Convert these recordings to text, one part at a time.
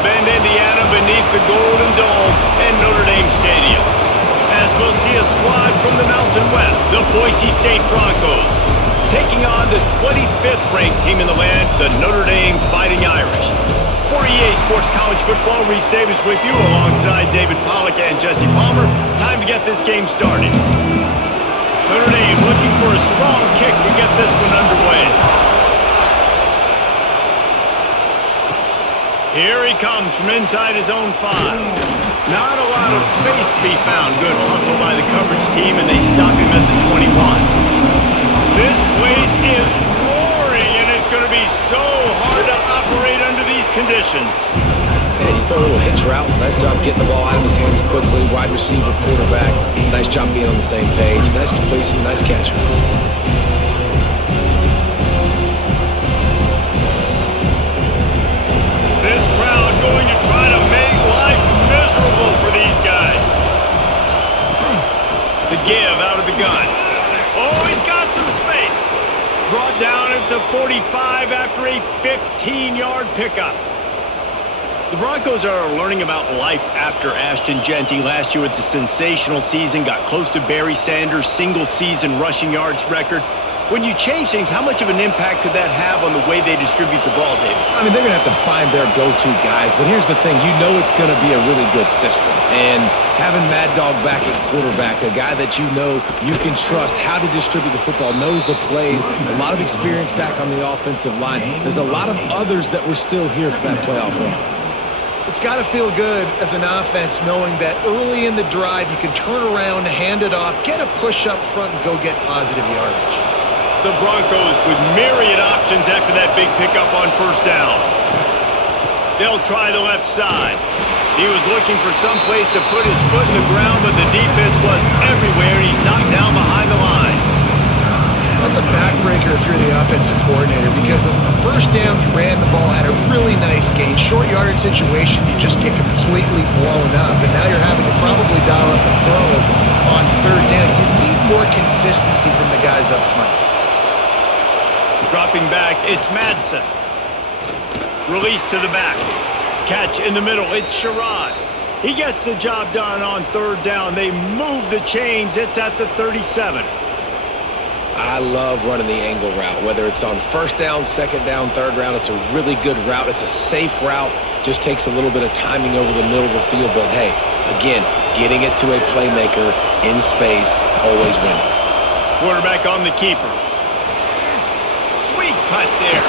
Bend, Indiana, beneath the Golden Dome and Notre Dame Stadium. As we'll see a squad from the Mountain West, the Boise State Broncos, taking on the 25th ranked team in the land, the Notre Dame Fighting Irish. For EA Sports College Football, Reese Davis with you alongside David Pollack and Jesse Palmer. Time to get this game started. Notre Dame looking for a strong kick to get this one underway. Here he comes from inside his own 5. Not a lot of space to be found. Good hustle by the coverage team, and they stop him at the 21. This place is roaring, and it's going to be so hard to operate under these conditions. And you throw a little hitch route. Nice job getting the ball out of his hands quickly. Wide receiver, quarterback. Nice job being on the same page. Nice completion, nice catch. This crowd going to try to make life miserable for these guys. The give out of the gun. Oh, he's got some space. Brought down at the 45 after a 15-yard pickup. The Broncos are learning about life after Ashton Genty last year with the sensational season, got close to Barry Sanders' single-season rushing yards record. When you change things, how much of an impact could that have on the way they distribute the ball, David? I mean, they're going to have to find their go-to guys, but here's the thing. You know it's going to be a really good system. And having Mad Dog back at quarterback, a guy that you know you can trust how to distribute the football, knows the plays, a lot of experience back on the offensive line. There's a lot of others that were still here for that playoff run. It's got to feel good as an offense knowing that early in the drive you can turn around, hand it off, get a push up front, and go get positive yardage. The Broncos with myriad options after that big pickup on first down. They'll try the left side. He was looking for some place to put his foot in the ground, but the defense was everywhere. He's knocked down behind the line. That's a backbreaker if you're the offensive coordinator, because the first down you ran the ball, had a really nice gain. Short yardage situation, you just get completely blown up, and now you're having to probably dial up a throw on third down. You need more consistency from the guys up front. Dropping back, it's Madsen. Release to the back. Catch in the middle, it's Sherrod. He gets the job done on third down. They move the chains. It's at the 37. I love running the angle route, whether it's on first down, second down, third down. It's a really good route. It's a safe route. Just takes a little bit of timing over the middle of the field. But, hey, again, getting it to a playmaker in space, always winning. Quarterback on the keeper. Sweet cut there.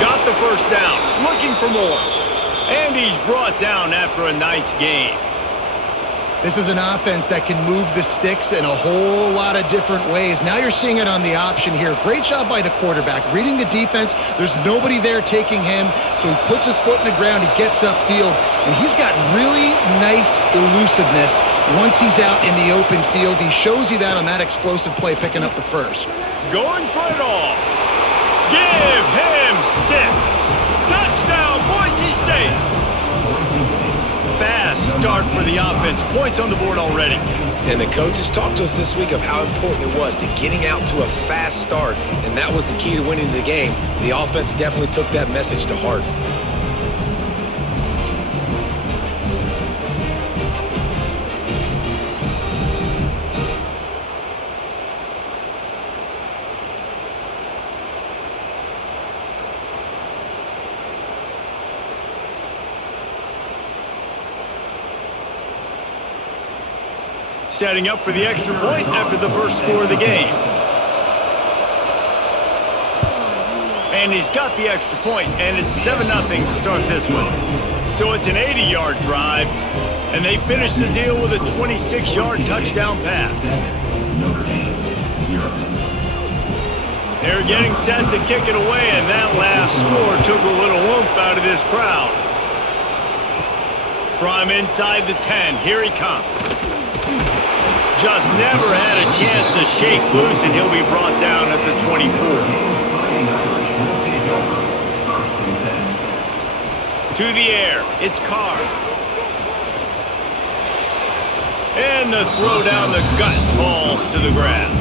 Got the first down. Looking for more. And he's brought down after a nice gain. This is an offense that can move the sticks in a whole lot of different ways. Now you're seeing it on the option here. Great job by the quarterback. Reading the defense, there's nobody there taking him, so he puts his foot in the ground, he gets upfield, and he's got really nice elusiveness once he's out in the open field. He shows you that on that explosive play, picking up the first. Going for it all. Give him 6. Touchdown, Boise State. Fast start for the offense. Points on the board already. And the coaches talked to us this week of how important it was to getting out to a fast start, and that was the key to winning the game. The offense definitely took that message to heart. Setting up for the extra point after the first score of the game. And he's got the extra point, and it's 7-0 to start this one. So it's an 80-yard drive, and they finish the deal with a 26-yard touchdown pass. They're getting set to kick it away, and that last score took a little oomph out of this crowd. From inside the 10, here he comes. Just never had a chance to shake loose, and he'll be brought down at the 24. To the air, it's Carr. And the throw down the gut falls to the grass.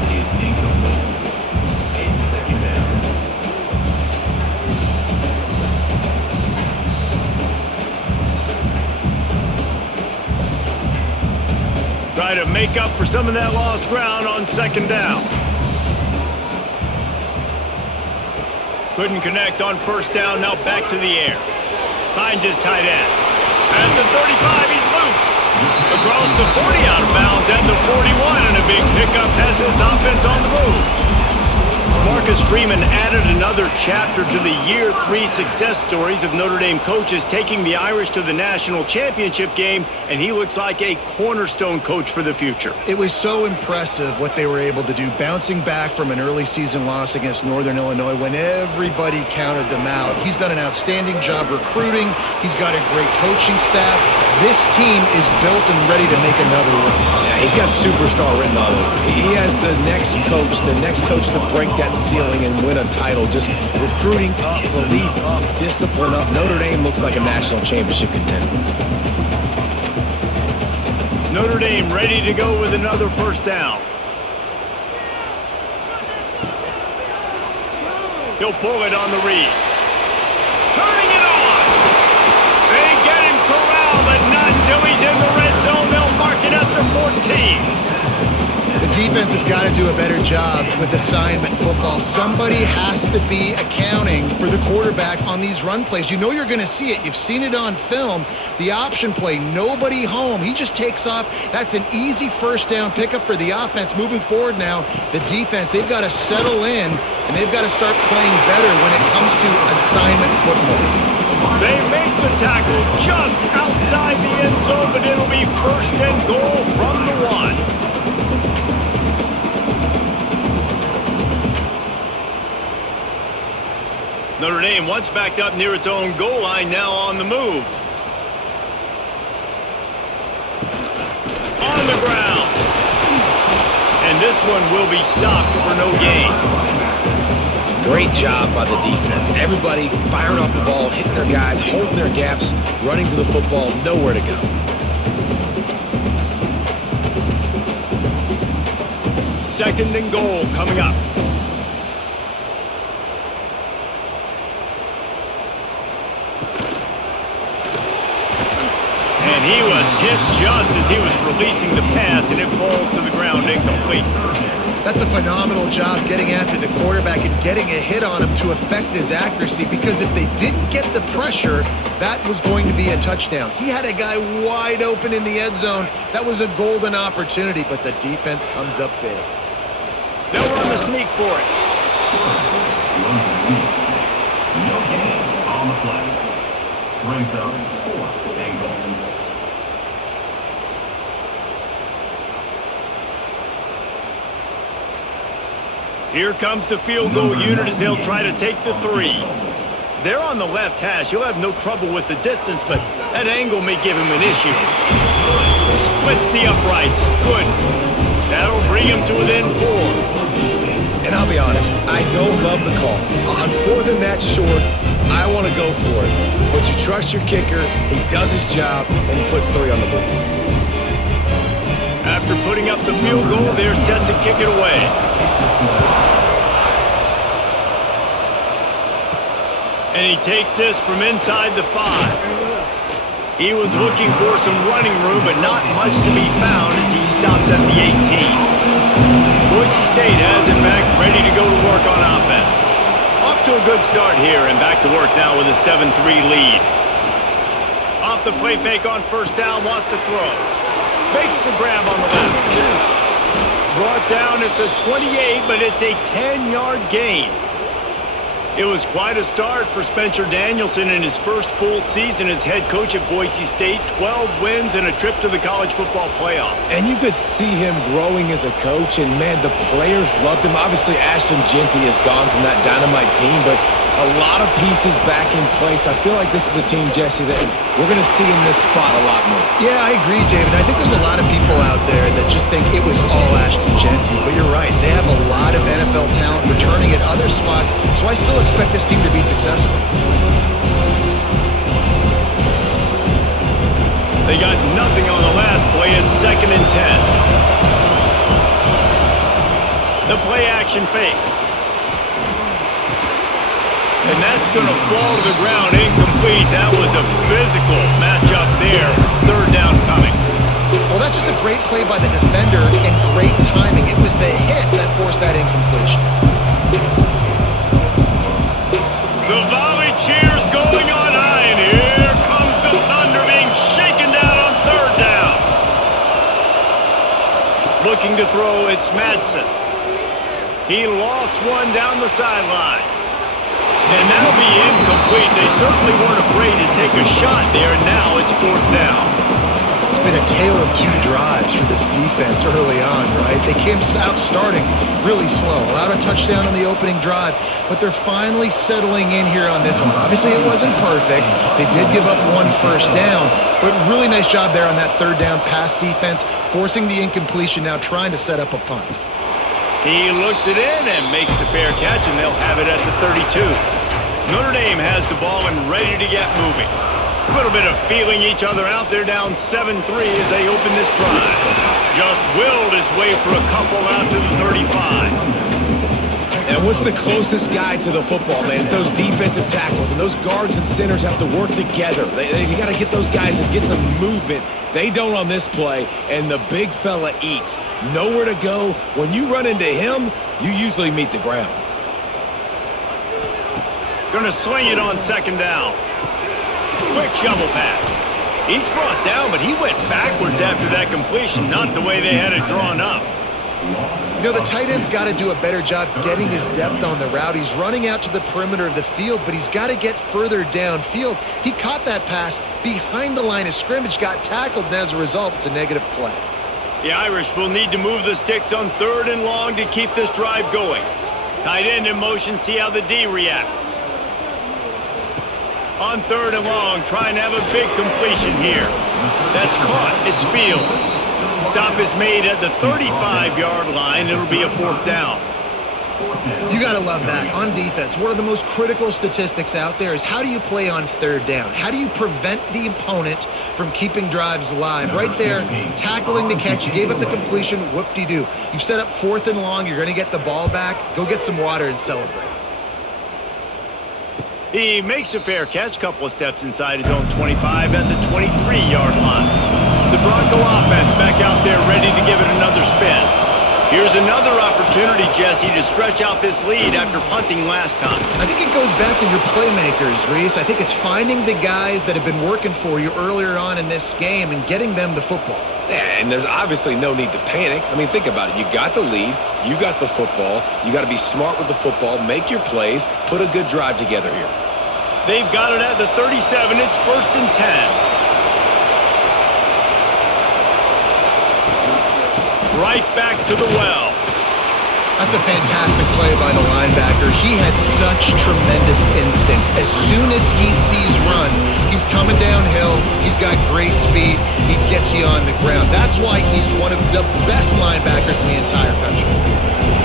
try to make up for some of that lost ground on second down. Couldn't connect on first down, now back to the air. Finds his tight end. At the 35, he's loose. Across the 40 out of bounds at the 41, and a big pickup has his offense on the move. Marcus Freeman added another chapter to the Year 3 success stories of Notre Dame coaches, taking the Irish to the national championship game, and he looks like a cornerstone coach for the future. It was so impressive what they were able to do, bouncing back from an early season loss against Northern Illinois when everybody counted them out. He's done an outstanding job recruiting. He's got a great coaching staff. This team is built and ready to make another run. Yeah, he's got superstar written all over. He has the next coach to break that ceiling and win a title. Just recruiting up, belief up, discipline up. Notre Dame looks like a national championship contender. Notre Dame ready to go with another first down. He'll pull it on the read. Turning it on. They get him corralled, but not until he's in the red zone. They'll mark it at the 14. The defense has got to do a better job with assignment football. Somebody has to be accounting for the quarterback on these run plays. You know you're going to see it. You've seen it on film. The option play, nobody home. He just takes off. That's an easy first down pickup for the offense. Moving forward now, the defense, they've got to settle in, and they've got to start playing better when it comes to assignment football. They make the tackle just outside the end zone, but it'll be first and goal from the 1. Notre Dame once backed up near its own goal line, now on the move. On the ground. And this one will be stopped for no gain. Great job by the defense. Everybody firing off the ball, hitting their guys, holding their gaps, running to the football, nowhere to go. Second and goal coming up. And he was hit just as he was releasing the pass, and it falls to the ground incomplete. That's a phenomenal job getting after the quarterback and getting a hit on him to affect his accuracy, because if they didn't get the pressure, that was going to be a touchdown. He had a guy wide open in the end zone. That was a golden opportunity, but the defense comes up big. They'll run the sneak for it. No gain on the play. Brings up 4th and goal. Here comes the field goal unit as they'll try to take the 3. They're on the left hash. He'll have no trouble with the distance, but that angle may give him an issue. Splits the uprights. Good. That'll bring him to within 4. And I'll be honest, I don't love the call. On 4th and that short, I want to go for it. But you trust your kicker, he does his job, and he puts 3 on the board. After putting up the field goal, they're set to kick it away. And he takes this from inside the 5. He was looking for some running room, but not much to be found as he stopped at the 18. Boise State has it back, ready to go to work on offense. Off to a good start here, and back to work now with a 7-3 lead. Off the play fake on first down, wants to throw. Makes the grab on the left. Brought down at the 28, but it's a 10-yard gain. It was quite a start for Spencer Danielson in his first full season as head coach at Boise State. 12 wins and a trip to the college football playoff. And you could see him growing as a coach, and man, the players loved him. Obviously, Ashton Genty is gone from that dynamite team, but a lot of pieces back in place. I feel like this is a team, Jesse, that we're going to see in this spot a lot more. Yeah, I agree, David. I think there's a lot of people out there that just think it was all Ashton Genty, but you're right. They have a lot of NFL talent returning at other spots, so I still expect this team to be successful. They got nothing on the last play. It's 2nd and 10. The play action fake. And that's going to fall to the ground incomplete. That was a physical matchup there. 3rd down coming. Well, that's just a great play by the defender and great timing. It was the hit that forced that incompletion. The volley cheers going on high, and here comes the Thunder being shaken down on third down. Looking to throw, it's Madsen. He lost one down the sideline. And that'll be incomplete. They certainly weren't afraid to take a shot there, and now it's fourth down. It's been a tale of two drives for this defense early on, right? They came out starting really slow, allowed a touchdown on the opening drive, but they're finally settling in here on this one. Obviously, it wasn't perfect. They did give up one first down, but really nice job there on that third down pass defense, forcing the incompletion, now trying to set up a punt. He looks it in and makes the fair catch, and they'll have it at the 32. Notre Dame has the ball and ready to get moving. A little bit of feeling each other out. They're down 7-3 as they open this drive. Just willed his way for a couple out to the 35. And what's the closest guy to the football, man? It's those defensive tackles, and those guards and centers have to work together. They got to get those guys and get some movement. They don't on this play, and the big fella eats. Nowhere to go. When you run into him, you usually meet the ground. Gonna swing it on second down. Quick shovel pass. He's brought down, but he went backwards after that completion, not the way they had it drawn up. You know, the tight end's got to do a better job getting his depth on the route. He's running out to the perimeter of the field, but he's got to get further downfield. He caught that pass behind the line of scrimmage, got tackled, and as a result, it's a negative play. The Irish will need to move the sticks on third and long to keep this drive going. Tight end in motion, see how the D reacts. On third and long, trying to have a big completion here. That's caught. It's Fields. Stop is made at the 35-yard line. It'll be a fourth down. You got to love that. On defense, one of the most critical statistics out there is how do you play on third down? How do you prevent the opponent from keeping drives alive? Right there, tackling the catch. You gave up the completion. Whoop-de-doo. You've set up fourth and long. You're going to get the ball back. Go get some water and celebrate. He makes a fair catch, couple of steps inside his own 25 at the 23-yard line. The Bronco offense back out there ready to give it another spin. Here's another opportunity, Jesse, to stretch out this lead after punting last time. I think it goes back to your playmakers, Reese. I think it's finding the guys that have been working for you earlier on in this game and getting them the football. Yeah, and there's obviously no need to panic. I mean, think about it. You got the lead. You got the football. You got to be smart with the football. Make your plays. Put a good drive together here. They've got it at the 37. It's first and 10. Right back to the well. That's a fantastic play by the linebacker. He has such tremendous instincts. As soon as he sees run, he's coming downhill. He's got great speed. He gets you on the ground. That's why he's one of the best linebackers in the entire country.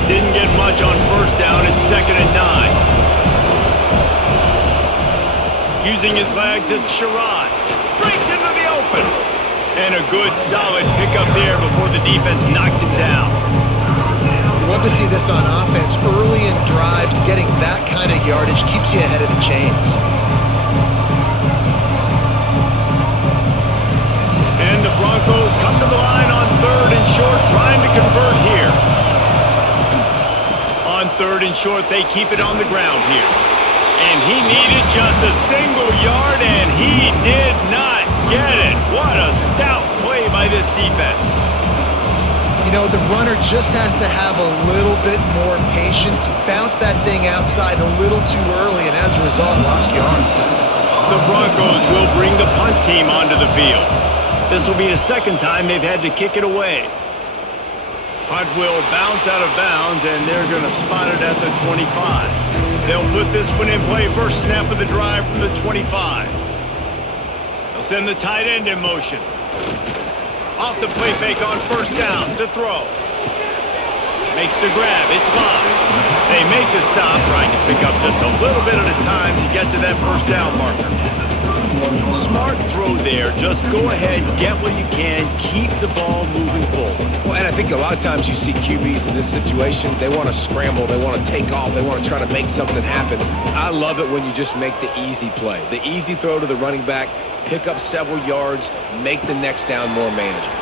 Didn't get much on first down. It's second and 9. Using his legs, it's Sherrod. Breaks into the open. And a good, solid pickup there before the defense knocks him down. You love to see this on offense. Early in drives, getting that kind of yardage keeps you ahead of the chains. And the Broncos come to the line on third and short, trying to convert here. On third and short, they keep it on the ground here. And he needed just a single yard, and he did not get it. What a stout play by this defense. You know, the runner just has to have a little bit more patience. He bounced that thing outside a little too early, and as a result, lost yards. The Broncos will bring the punt team onto the field. This will be the second time they've had to kick it away. Punt will bounce out of bounds, and they're going to spot it at the 25. They'll put this one in play. First snap of the drive from the 25. They'll send the tight end in motion. Off the play fake on first down to throw. Makes the grab. It's Love. They make the stop, trying to pick up just a little bit at a time to get to that first down marker. Smart throw there. Just go ahead, get what you can, keep the ball moving forward. Well, and I think a lot of times you see QBs in this situation, they want to scramble, they want to take off, they want to try to make something happen. I love it when you just make the easy play. The easy throw to the running back, pick up several yards, make the next down more manageable.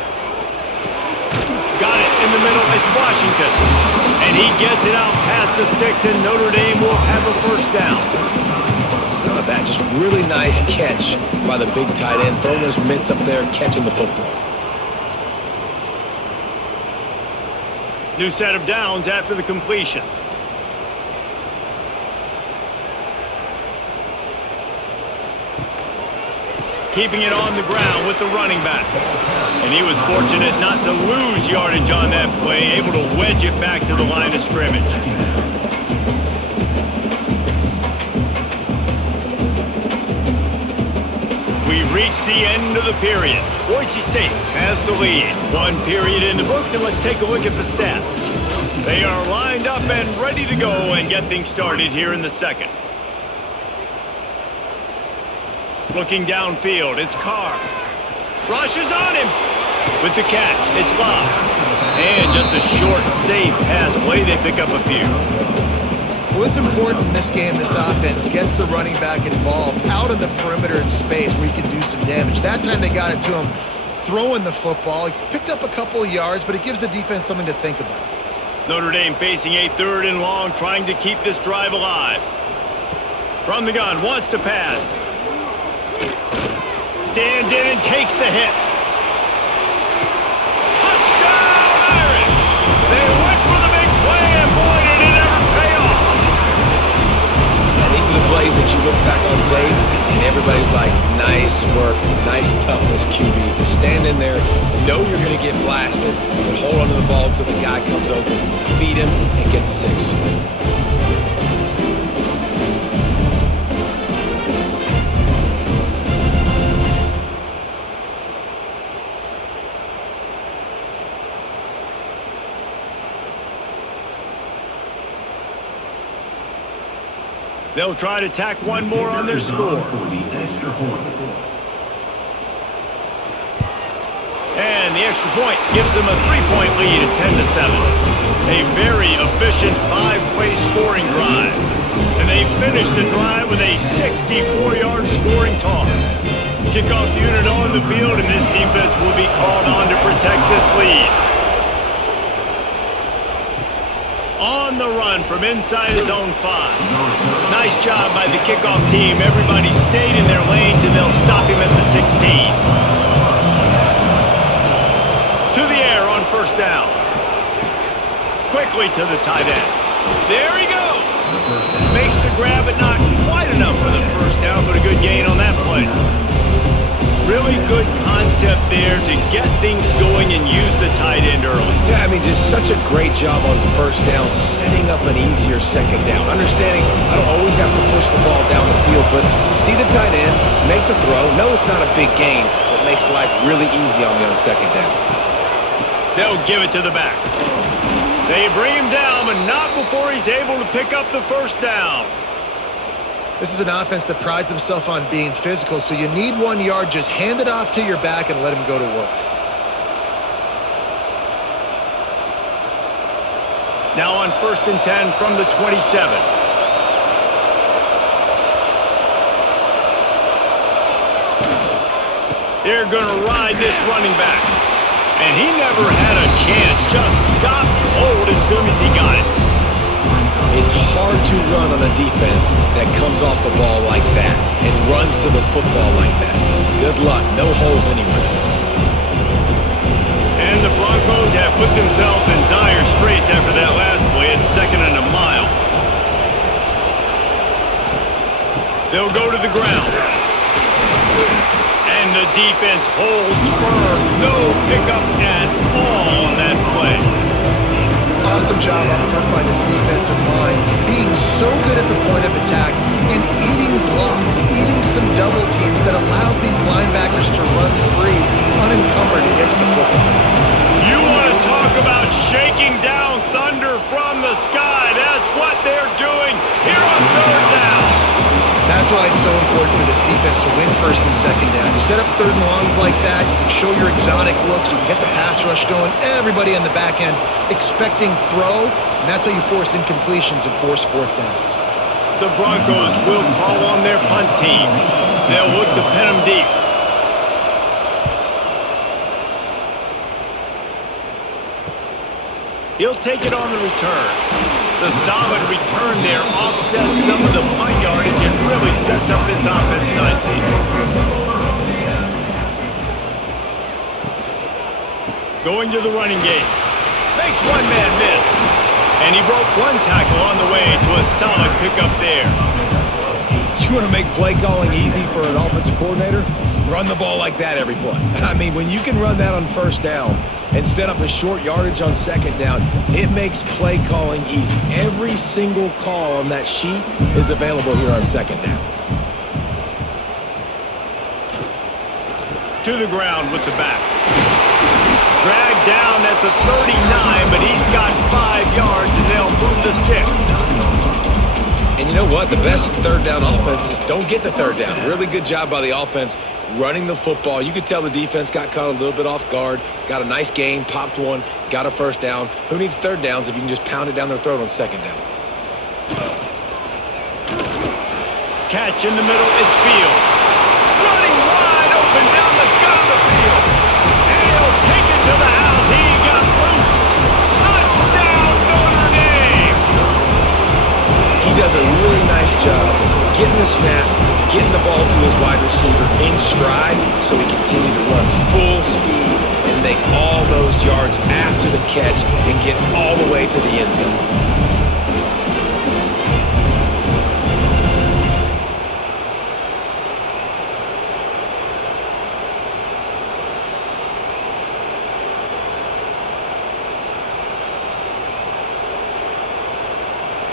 middle, it's Washington. And he gets it out past the sticks, and Notre Dame will have a first down. That just really nice catch by the big tight end, throwing those mitts up there, catching the football. New set of downs after the completion. Keeping it on the ground with the running back. And he was fortunate not to lose yardage on that play, able to wedge it back to the line of scrimmage. We've reached the end of the period. Boise State has the lead. One period in the books, and let's take a look at the stats. They are lined up and ready to go and get things started here in the second. Looking downfield, it's Carr. Rushes on him. With the catch, it's Love. And just a short, safe pass play, they pick up a few. Well, it's important in this game, this offense gets the running back involved out in the perimeter in space where he can do some damage. That time they got it to him throwing the football. He picked up a couple of yards, but it gives the defense something to think about. Notre Dame facing a 3rd and long, trying to keep this drive alive. From the gun, wants to pass. Stands in and takes the hit. Touchdown, Irish! They went for the big play, and boy, did it ever pay off. And these are the plays that you look back on tape, and everybody's like, nice work, nice toughness, QB. To stand in there, know you're going to get blasted, but hold on to the ball until the guy comes open, feed him, and get the 6. They'll try to tack one more on their score. And the extra point gives them a 3-point lead at 10-7. A very efficient 5-play scoring drive. And they finish the drive with a 64-yard scoring toss. Kickoff unit on the field, and this defense will be called on to protect this lead. On the run from inside his own 5. Nice job by the kickoff team. Everybody stayed in their lanes, and they'll stop him at the 16. To the air on first down. Quickly to the tight end. There he goes. Makes the grab, but not quite enough for the first down, but a good gain on that play. Really good concept there to get things going and use the tight end early. Yeah, I mean, just such a great job on first down, setting up an easier second down. Understanding I don't always have to push the ball down the field, but see the tight end, make the throw. No, it's not a big gain, but makes life really easy on me on second down. They'll give it to the back. They bring him down, but not before he's able to pick up the first down. This is an offense that prides themselves on being physical, so you need 1 yard. Just hand it off to your back and let him go to work. Now on 1st and 10 from the 27. They're going to ride this running back. And he never had a chance. Just stopped cold as soon as he got it. It's hard to run on a defense that comes off the ball like that and runs to the football like that. Good luck. No holes anywhere. And the Broncos have put themselves in dire straits after that last play. It's 2nd and a mile. They'll go to the ground. And the defense holds firm. No pickup at all on that play. Awesome job up front by this defensive line, being so good at the point of attack and eating blocks, eating some double teams that allows these linebackers to run free, unencumbered to get to the football. You want to talk about shaking down thunder from the sky. That's what they're doing here on 3rd down. That's why it's so important for this defense to win 1st and 2nd down. You set up 3rd and longs like that, you can show your exotic looks, you can get the pass rush going, everybody on the back end expecting throw, and that's how you force incompletions and force 4th downs. The Broncos will call on their punt team. They'll look to pin them deep. He'll take it on the return. The solid return there offsets some of the punt yardage and really sets up his offense nicely. Going to the running game. Makes one man miss. And he broke one tackle on the way to a solid pickup there. You want to make play calling easy for an offensive coordinator? Run the ball like that every play. I mean, when you can run that on first down and set up a short yardage on second down, it makes play calling easy. Every single call on that sheet is available here on second down. To the ground with the back. Dragged down at the 39, but he's got 5 yards and they'll move the sticks. And you know what? The best third down offenses don't get to third down. Really good job by the offense running the football. You could tell the defense got caught a little bit off guard, got a nice gain, popped one, got a first down. Who needs third downs if you can just pound it down their throat on second down? Catch in the middle, it's Fields. Running wide open down the gut of the field. And he'll take it to the house. He got loose. Touchdown, Notre Dame. He does a really nice job getting the snap, getting the ball to his wide receiver in stride so he continue to run full speed and make all those yards after the catch and get all the way to the end zone.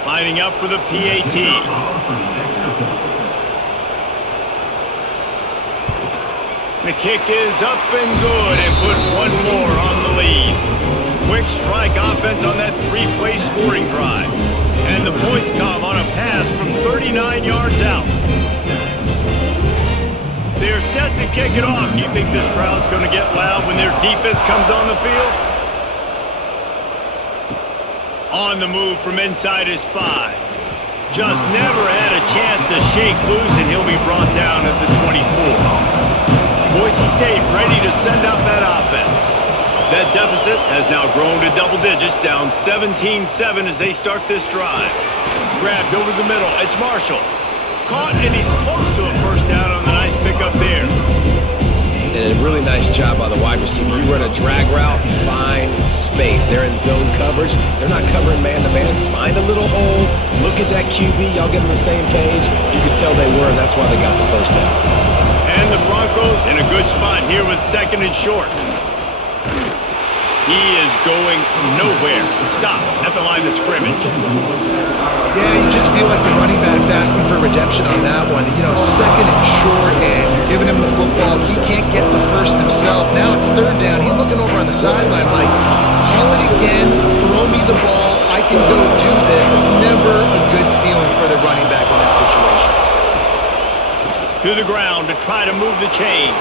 Lining up for the PAT. The kick is up and good and put one more on the lead. Quick strike offense on that 3-play scoring drive. And the points come on a pass from 39 yards out. They're set to kick it off. Do you think this crowd's going to get loud when their defense comes on the field? On the move from inside his 5. Just never had a chance to shake loose, and he'll be brought down at the 24. Boise State ready to send out that offense. That deficit has now grown to double digits, down 17-7 as they start this drive. Grabbed over the middle, it's Marshall. Caught, and he's close to a first down on the nice pickup there. And a really nice job by the wide receiver. You run a drag route, find space. They're in zone coverage. They're not covering man-to-man. Find a little hole. Look at that QB. Y'all get on the same page. You could tell they were, and that's why they got the first down. And the Broncos in a good spot here with second and short. He is going nowhere. Stop at the line of scrimmage. Yeah, you just feel like the running back's asking for redemption on that one. You know, second and short, and you're giving him the football. He can't get the first himself. Now it's third down. He's looking over on the sideline like, call it again, throw me the ball, I can go do this. It's never a good feeling for the running back in that situation. To the ground to try to move the chains.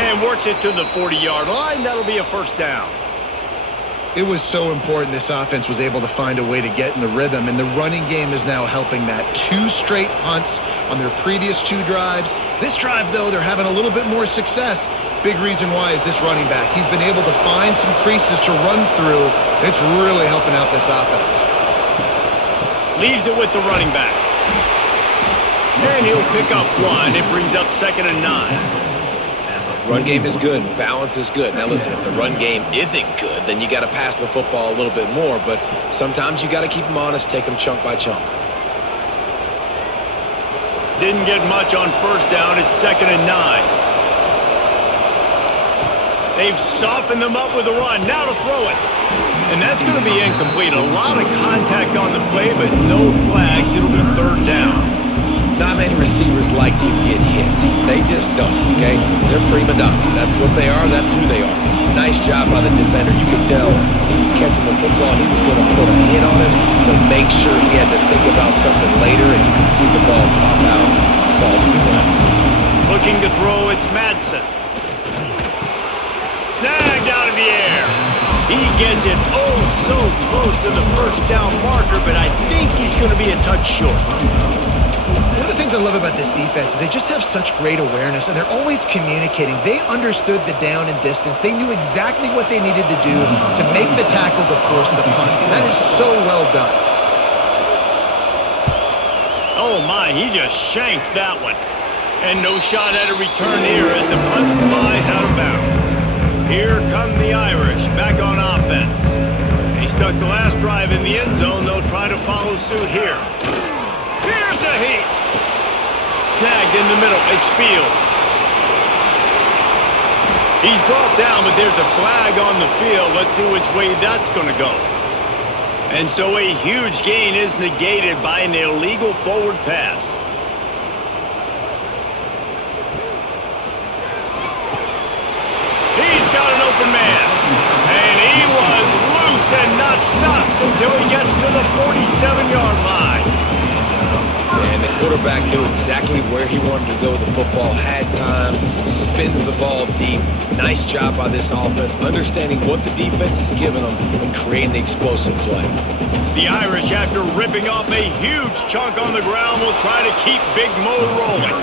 And works it to the 40-yard line. That'll be a first down. It was so important this offense was able to find a way to get in the rhythm, and the running game is now helping that. 2 straight punts on their previous 2 drives. This drive, though, they're having a little bit more success. Big reason why is this running back. He's been able to find some creases to run through, and it's really helping out this offense. Leaves it with the running back. And he'll pick up 1. It brings up second and 9. Run game is good. Balance is good. Now listen, if the run game isn't good, then you got to pass the football a little bit more. But sometimes you got to keep them honest, take them chunk by chunk. Didn't get much on first down. It's second and 9. They've softened them up with a run. Now to throw it. And that's going to be incomplete. A lot of contact on the play, but no flags. It'll be third down. Not many receivers like to get hit. They just don't, okay? They're prima donnas. That's what they are. That's who they are. Nice job by the defender. You could tell he was catching the football. He was going to put a hit on him to make sure he had to think about something later, and you could see the ball pop out and fall to the ground. Looking to throw, it's Madsen. Snagged out of the air. He gets it oh so close to the first down marker, but I think he's going to be a touch short. The other thing things I love about this defense is they just have such great awareness, and they're always communicating. They understood the down and distance. They knew exactly what they needed to do to make the tackle to force the punt. That is so well done. Oh, my, he just shanked that one. And no shot at a return here as the punt flies out of bounds. Here come the Irish back on offense. They stuck the last drive in the end zone. They'll try to follow suit here. Here's a heat. Snagged in the middle. It's Fields. He's brought down, but there's a flag on the field. Let's see which way that's going to go. And so a huge gain is negated by an illegal forward pass. He's got an open man. And he was loose and not stopped until he gets to the 47-yard line. And the quarterback knew exactly where he wanted to go with the football, had time, spins the ball deep. Nice job by this offense, understanding what the defense is giving them and creating the explosive play. The Irish, after ripping off a huge chunk on the ground, will try to keep Big Mo rolling.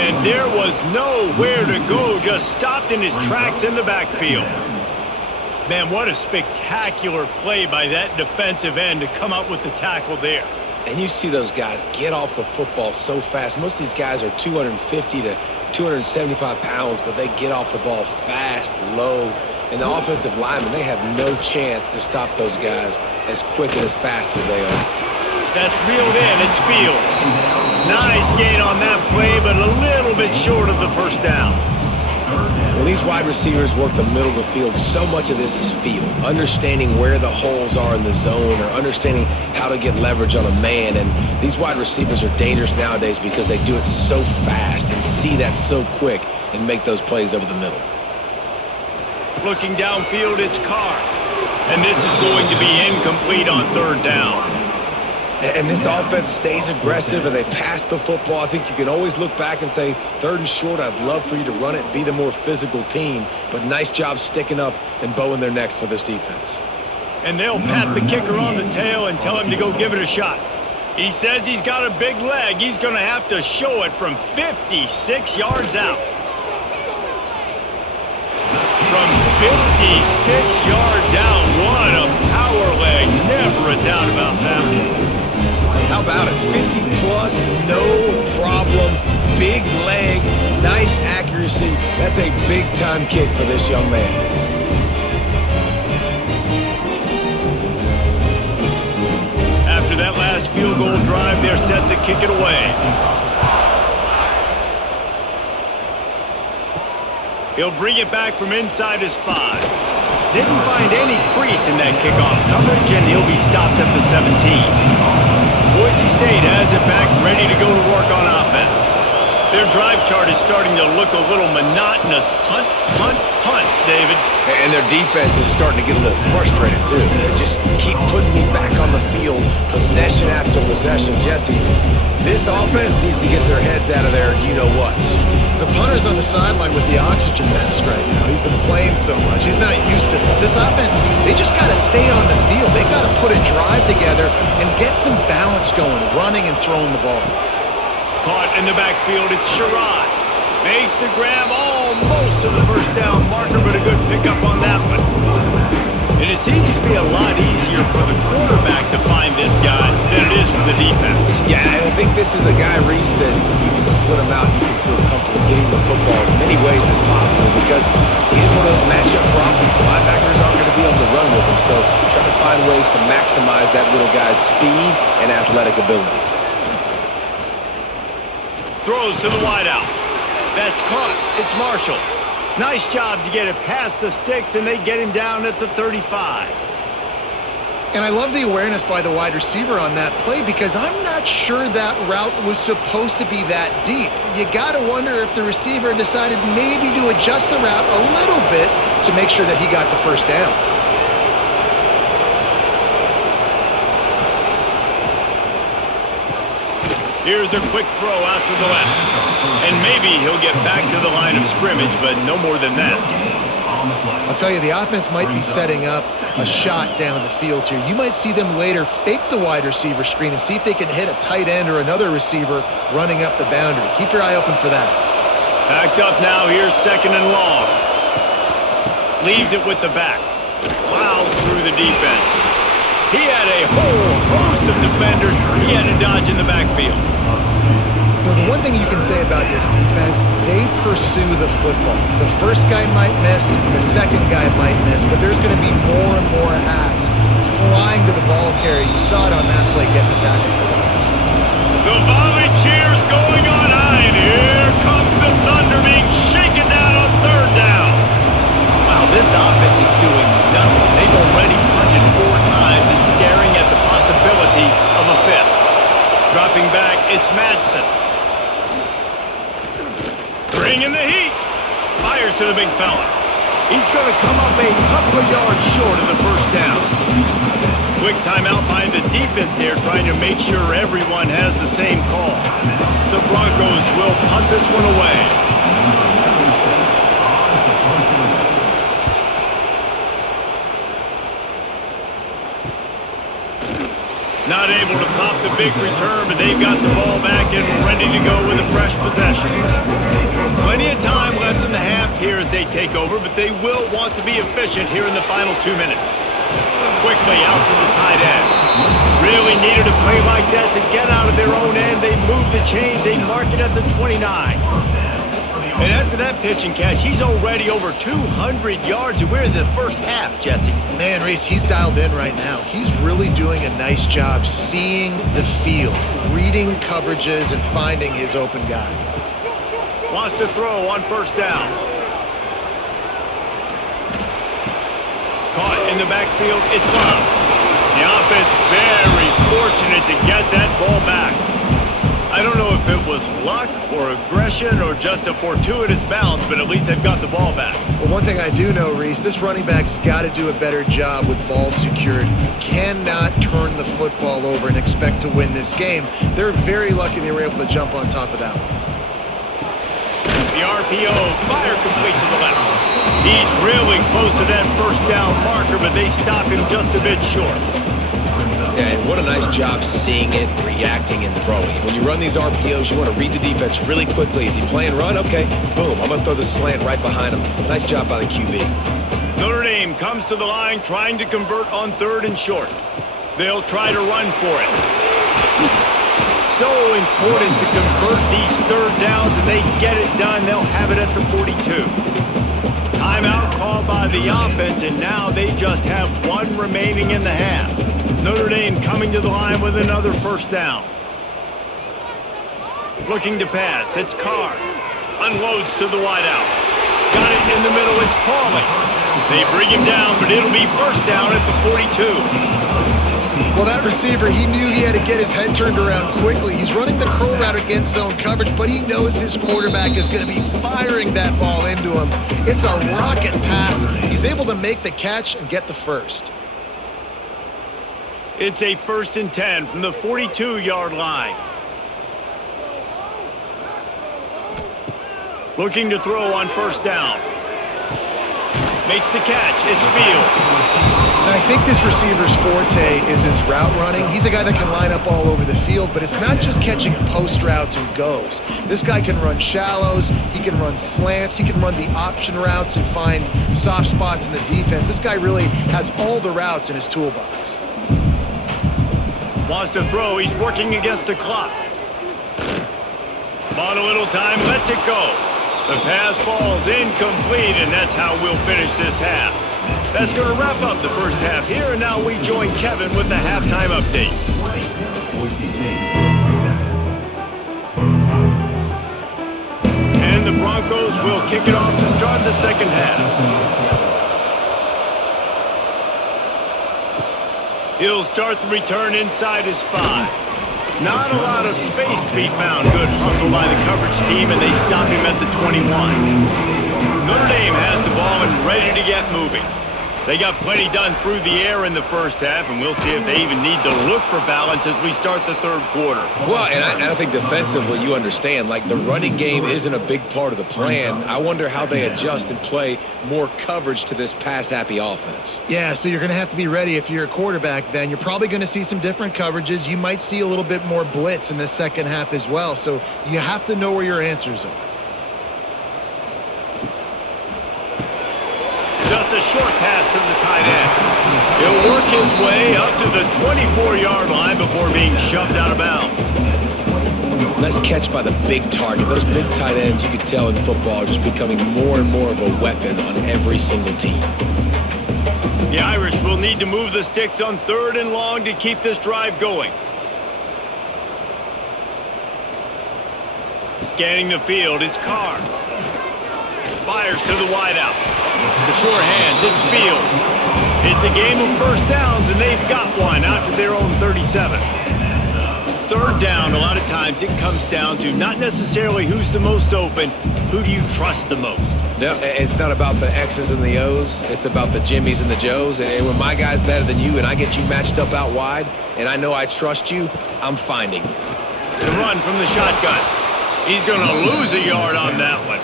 And there was nowhere to go, just stopped in his tracks in the backfield. Man, what a spectacular play by that defensive end to come up with the tackle there. And you see those guys get off the football so fast. Most of these guys are 250 to 275 pounds, but they get off the ball fast, low. And the offensive linemen, they have no chance to stop those guys as quick and as fast as they are. That's reeled in. It's Fields. Nice gain on that play, but a little bit short of the first down. When these wide receivers work the middle of the field, so much of this is feel. Understanding where the holes are in the zone or understanding how to get leverage on a man. And these wide receivers are dangerous nowadays because they do it so fast and see that so quick and make those plays over the middle. Looking downfield, it's Carr. And this is going to be incomplete on third down. And this offense stays aggressive and they pass the football. I think you can always look back and say, third and short, I'd love for you to run it and be the more physical team. But nice job sticking up and bowing their necks for this defense. And they'll pat the kicker on the tail and tell him to go give it a shot. He says he's got a big leg. He's going to have to show it from 56 yards out. From 56 yards out, what a power leg. Never a doubt about that. How about it? 50 plus, no problem. Big leg, nice accuracy. That's a big-time kick for this young man. After that last field goal drive, they're set to kick it away. He'll bring it back from inside his 5. Didn't find any crease in that kickoff coverage, and he'll be stopped at the 17. Boise State has it back, ready to go to work on offense. Their drive chart is starting to look a little monotonous. Punt, punt, punt, David. And their defense is starting to get a little frustrated, too. They just keep putting me back on the field, possession after possession. Jesse, this offense needs to get their heads out of there, you-know-what. The punter's on the sideline with the oxygen mask right now. He's been playing so much. He's not used to this. This offense, they just got to stay on the field. They've got to put a drive together and get some balance going, running and throwing the ball. Caught in the backfield, it's Sherrod. Makes the grab almost to the first down marker, but a good pickup on that one. And it seems to be a lot easier for the quarterback to find this guy than it is for the defense. Yeah, I think this is a guy, Reese, that you can split him out. You can feel comfortable getting the football as many ways as possible because he is one of those matchup problems. The linebackers aren't going to be able to run with him, so try to find ways to maximize that little guy's speed and athletic ability. Throws to the wideout. That's caught. It's Marshall. Nice job to get it past the sticks, and they get him down at the 35. And I love the awareness by the wide receiver on that play because I'm not sure that route was supposed to be that deep. You got to wonder if the receiver decided maybe to adjust the route a little bit to make sure that he got the first down. Here's a quick throw out to the left. And maybe he'll get back to the line of scrimmage, but no more than that. on the play. I'll tell you, the offense might be setting up a shot down the field here. You might see them later fake the wide receiver screen and see if they can hit a tight end or another receiver running up the boundary. Keep your eye open for that. Backed up now, here's 2nd and long. Leaves it with the back. Plows through the defense. He had a whole host of defenders he had to dodge in the backfield. Well, the one thing you can say about this defense, they pursue the football. The first guy might miss, the second guy might miss, but there's going to be more and more hats flying to the ball carrier. You saw it on that play getting the tackle for loss. The volley cheers going on high, and here comes the Thunder being shaken down on 3rd down. Wow, this offense is doing nothing. They've already punted 4 times and staring at the possibility of a 5th. Dropping back, it's Madsen. Bringing the heat. Fires to the big fella. He's going to come up a couple of yards short of the 1st down. Quick timeout by the defense there, trying to make sure everyone has the same call. The Broncos will punt this one away. Not able to pop the big return, but they've got the ball back and ready to go with a fresh possession. Plenty of time left in the half here as they take over, but they will want to be efficient here in the final 2 minutes. Quickly out to the tight end. Really needed a play like that to get out of their own end. They move the chains. They mark it at the 29. And after that pitch and catch, he's already over 200 yards, and we're in the first half, Jesse. Man, Reese, he's dialed in right now. He's really doing a nice job seeing the field, reading coverages, and finding his open guy. Wants to throw on 1st down. Caught in the backfield, it's Love. The offense very fortunate to get that ball back. I don't know if it was luck or aggression or just a fortuitous bounce, but at least they've got the ball back. Well, one thing I do know, Reese, this running back's got to do a better job with ball security. You cannot turn the football over and expect to win this game. They're very lucky they were able to jump on top of that one. The RPO, fire complete to the left. He's really close to that 1st down marker, but they stop him just a bit short. Yeah, and what a nice job seeing it, reacting, and throwing. When you run these RPOs, you want to read the defense really quickly. Is he playing run? Okay, boom, I'm going to throw the slant right behind him. Nice job by the QB. Notre Dame comes to the line trying to convert on 3rd and short. They'll try to run for it. So important to convert these 3rd downs, and they get it done. They'll have it at the 42. Timeout called by the offense, and now they just have 1 remaining in the half. Notre Dame coming to the line with another 1st down. Looking to pass, it's Carr. Unloads to the wideout. Got it in the middle, it's Pauling. They bring him down, but it'll be 1st down at the 42. Well, that receiver, he knew he had to get his head turned around quickly. He's running the curl route against zone coverage, but he knows his quarterback is going to be firing that ball into him. It's a rocket pass. He's able to make the catch and get the 1st. It's a 1st and 10 from the 42-yard line. Looking to throw on 1st down. Makes the catch. It's Fields. And I think this receiver's forte is his route running. He's a guy that can line up all over the field, but it's not just catching post routes and goes. This guy can run shallows, he can run slants, he can run the option routes and find soft spots in the defense. This guy really has all the routes in his toolbox. Wants to throw, he's working against the clock. Bought a little time, lets it go. The pass falls incomplete, and that's how we'll finish this half. That's going to wrap up the first half here, and now we join Kevin with the halftime update. Boise State, 7. And the Broncos will kick it off to start the second half. He'll start the return inside his 5. Not a lot of space to be found. Good hustle by the coverage team, and they stop him at the 21. Notre Dame has the ball and ready to get moving. They got plenty done through the air in the first half, and we'll see if they even need to look for balance as we start the third quarter. Well, and I think defensively, you understand, like the running game isn't a big part of the plan. I wonder how they adjust and play more coverage to this pass-happy offense. Yeah, so you're going to have to be ready if you're a quarterback then. You're probably going to see some different coverages. You might see a little bit more blitz in the second half as well, so you have to know where your answers are. Just a short pass to the tight end. He'll work his way up to the 24-yard line before being shoved out of bounds. Nice catch by the big target. Those big tight ends, you can tell in football, are just becoming more and more of a weapon on every single team. The Irish will need to move the sticks on 3rd and long to keep this drive going. Scanning the field, it's Carr. Fires to the wideout. The sure hands, it's Fields. It's a game of first downs, and they've got one out to their own 37. 3rd down, a lot of times it comes down to not necessarily who's the most open, who do you trust the most? No, it's not about the X's and the O's. It's about the Jimmys and the Joes. And when my guy's better than you and I get you matched up out wide, and I know I trust you, I'm finding you. The run from the shotgun. He's going to lose a yard on that one.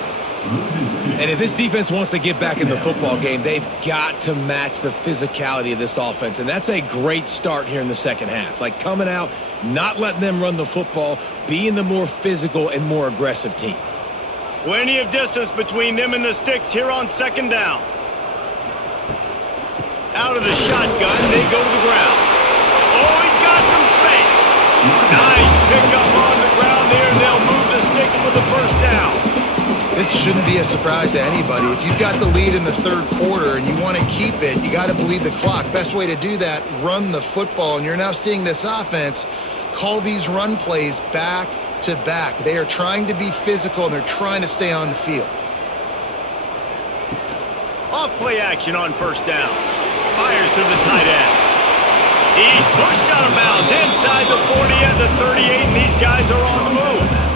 And if this defense wants to get back in the football game, they've got to match the physicality of this offense. And that's a great start here in the second half. Like coming out, not letting them run the football, being the more physical and more aggressive team. Plenty of distance between them and the sticks here on 2nd down. Out of the shotgun, they go to the ground. Oh, he's got some space. Nice pickup on the ground there, and they'll move the sticks for the first down. This shouldn't be a surprise to anybody. If you've got the lead in the 3rd quarter and you want to keep it, you got to bleed the clock. Best way to do that, run the football. And you're now seeing this offense call these run plays back to back. They are trying to be physical, and they're trying to stay on the field. Off play action on 1st down. Fires to the tight end. He's pushed out of bounds inside the 40 and the 38, and these guys are on the move.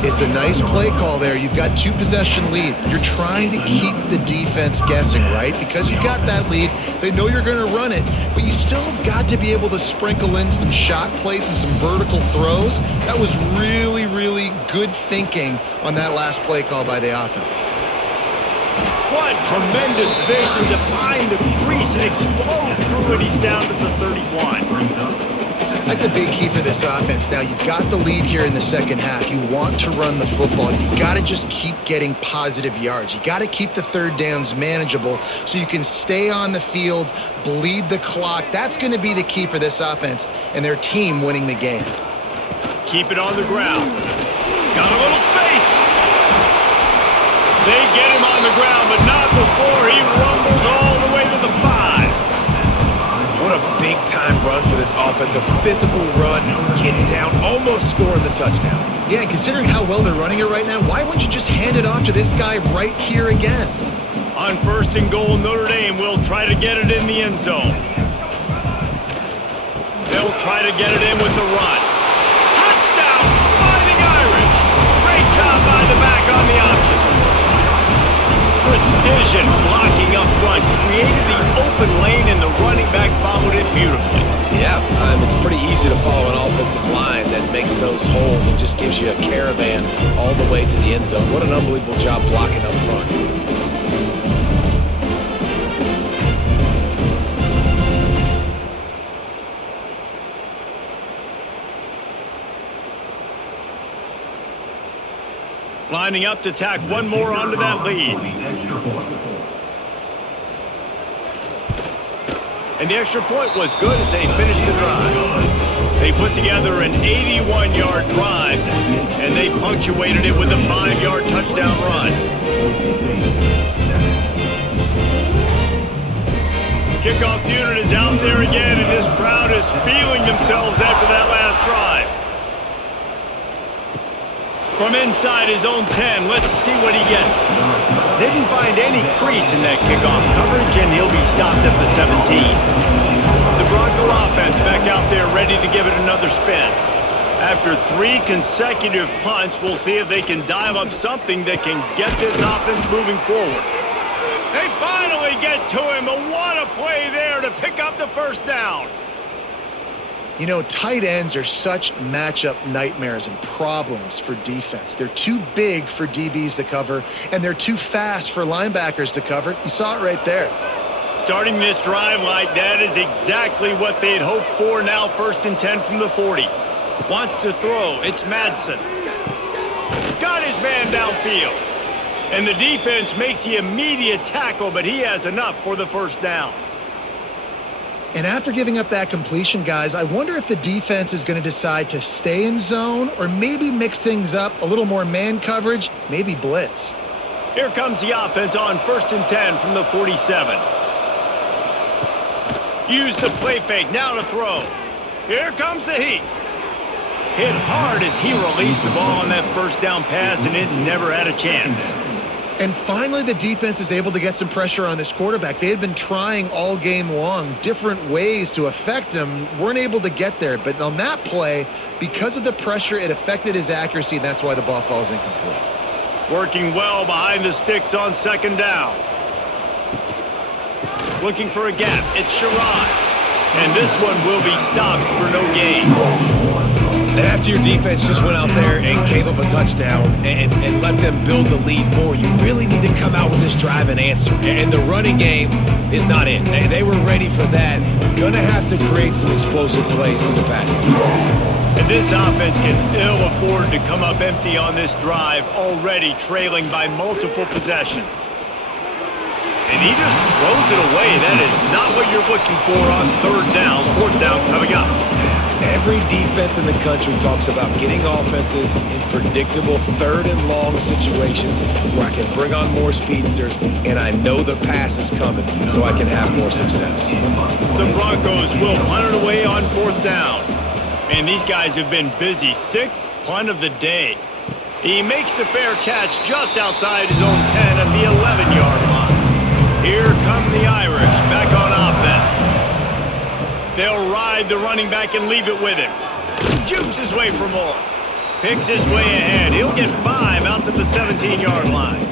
It's a nice play call there. You've got 2-possession lead. You're trying to keep the defense guessing, right? Because you've got that lead. They know you're going to run it, but you still have got to be able to sprinkle in some shot plays and some vertical throws. That was really, really good thinking on that last play call by the offense. What tremendous vision to find the crease and explode through it. He's down to the 31. That's a big key for this offense. Now, you've got the lead here in the second half. You want to run the football. You've got to just keep getting positive yards. You got to keep the 3rd downs manageable so you can stay on the field, bleed the clock. That's going to be the key for this offense and their team winning the game. Keep it on the ground. Got a little space. They get him on the ground, but not before he rumbles all the way to the 5. What a big-time run for this offense. A physical run, getting down, almost scoring the touchdown. Yeah, and considering how well they're running it right now, why wouldn't you just hand it off to this guy right here again? On 1st and goal, Notre Dame will try to get it in the end zone. They'll try to get it in with the run. Touchdown, Fighting Irish. Great job by the back on the option. Precision blocking up front, created the open lane, and the running back followed it beautifully. Yeah, it's pretty easy to follow an offensive line that makes those holes and just gives you a caravan all the way to the end zone. What an unbelievable job blocking up front. Lining up to tack one more onto that lead. And the extra point was good as they finished the drive. They put together an 81-yard drive, and they punctuated it with a 5-yard touchdown run. Kickoff unit is out there again, and this crowd is feeling themselves after that last drive. From inside his own 10, let's see what he gets. Didn't find any crease in that kickoff coverage, and he'll be stopped at the 17. The Bronco offense back out there ready to give it another spin. After 3 consecutive punts, we'll see if they can dial up something that can get this offense moving forward. They finally get to him, but what a play there to pick up the first down. You know, tight ends are such matchup nightmares and problems for defense. They're too big for DBs to cover, and they're too fast for linebackers to cover. You saw it right there. Starting this drive like that is exactly what they'd hoped for. Now 1st and 10 from the 40. Wants to throw. It's Madsen. Got his man downfield. And the defense makes the immediate tackle, but he has enough for the first down. And after giving up that completion, guys, I wonder if the defense is going to decide to stay in zone or maybe mix things up, a little more man coverage, maybe blitz. Here comes the offense on 1st and 10 from the 47. Use the play fake, now to throw. Here comes the heat. Hit hard as he released the ball on that first down pass, and it never had a chance. And finally, the defense is able to get some pressure on this quarterback. They had been trying all game long different ways to affect him, weren't able to get there. But on that play, because of the pressure, it affected his accuracy, and that's why the ball falls incomplete. Working well behind the sticks on 2nd down. Looking for a gap. It's Sherrod. And this one will be stopped for no gain. And after your defense just went out there and gave up a touchdown and let them build the lead more, you really need to come out with this drive and answer. And the running game is not it. They were ready for that. Gonna have to create some explosive plays through the passing. And this offense can ill afford to come up empty on this drive, already trailing by multiple possessions. And he just throws it away. That is not what you're looking for on 3rd down. 4th down coming up. Every defense in the country talks about getting offenses in predictable 3rd and long situations where I can bring on more speedsters and I know the pass is coming so I can have more success. The Broncos will punt it away on 4th down. And these guys have been busy. 6th punt of the day. He makes the fair catch just outside his own 10 at the 11-yard line. Here come the Irish back on offense. They'll ride the running back and leave it with him. Jukes his way for more. Picks his way ahead. He'll get 5 out to the 17-yard line.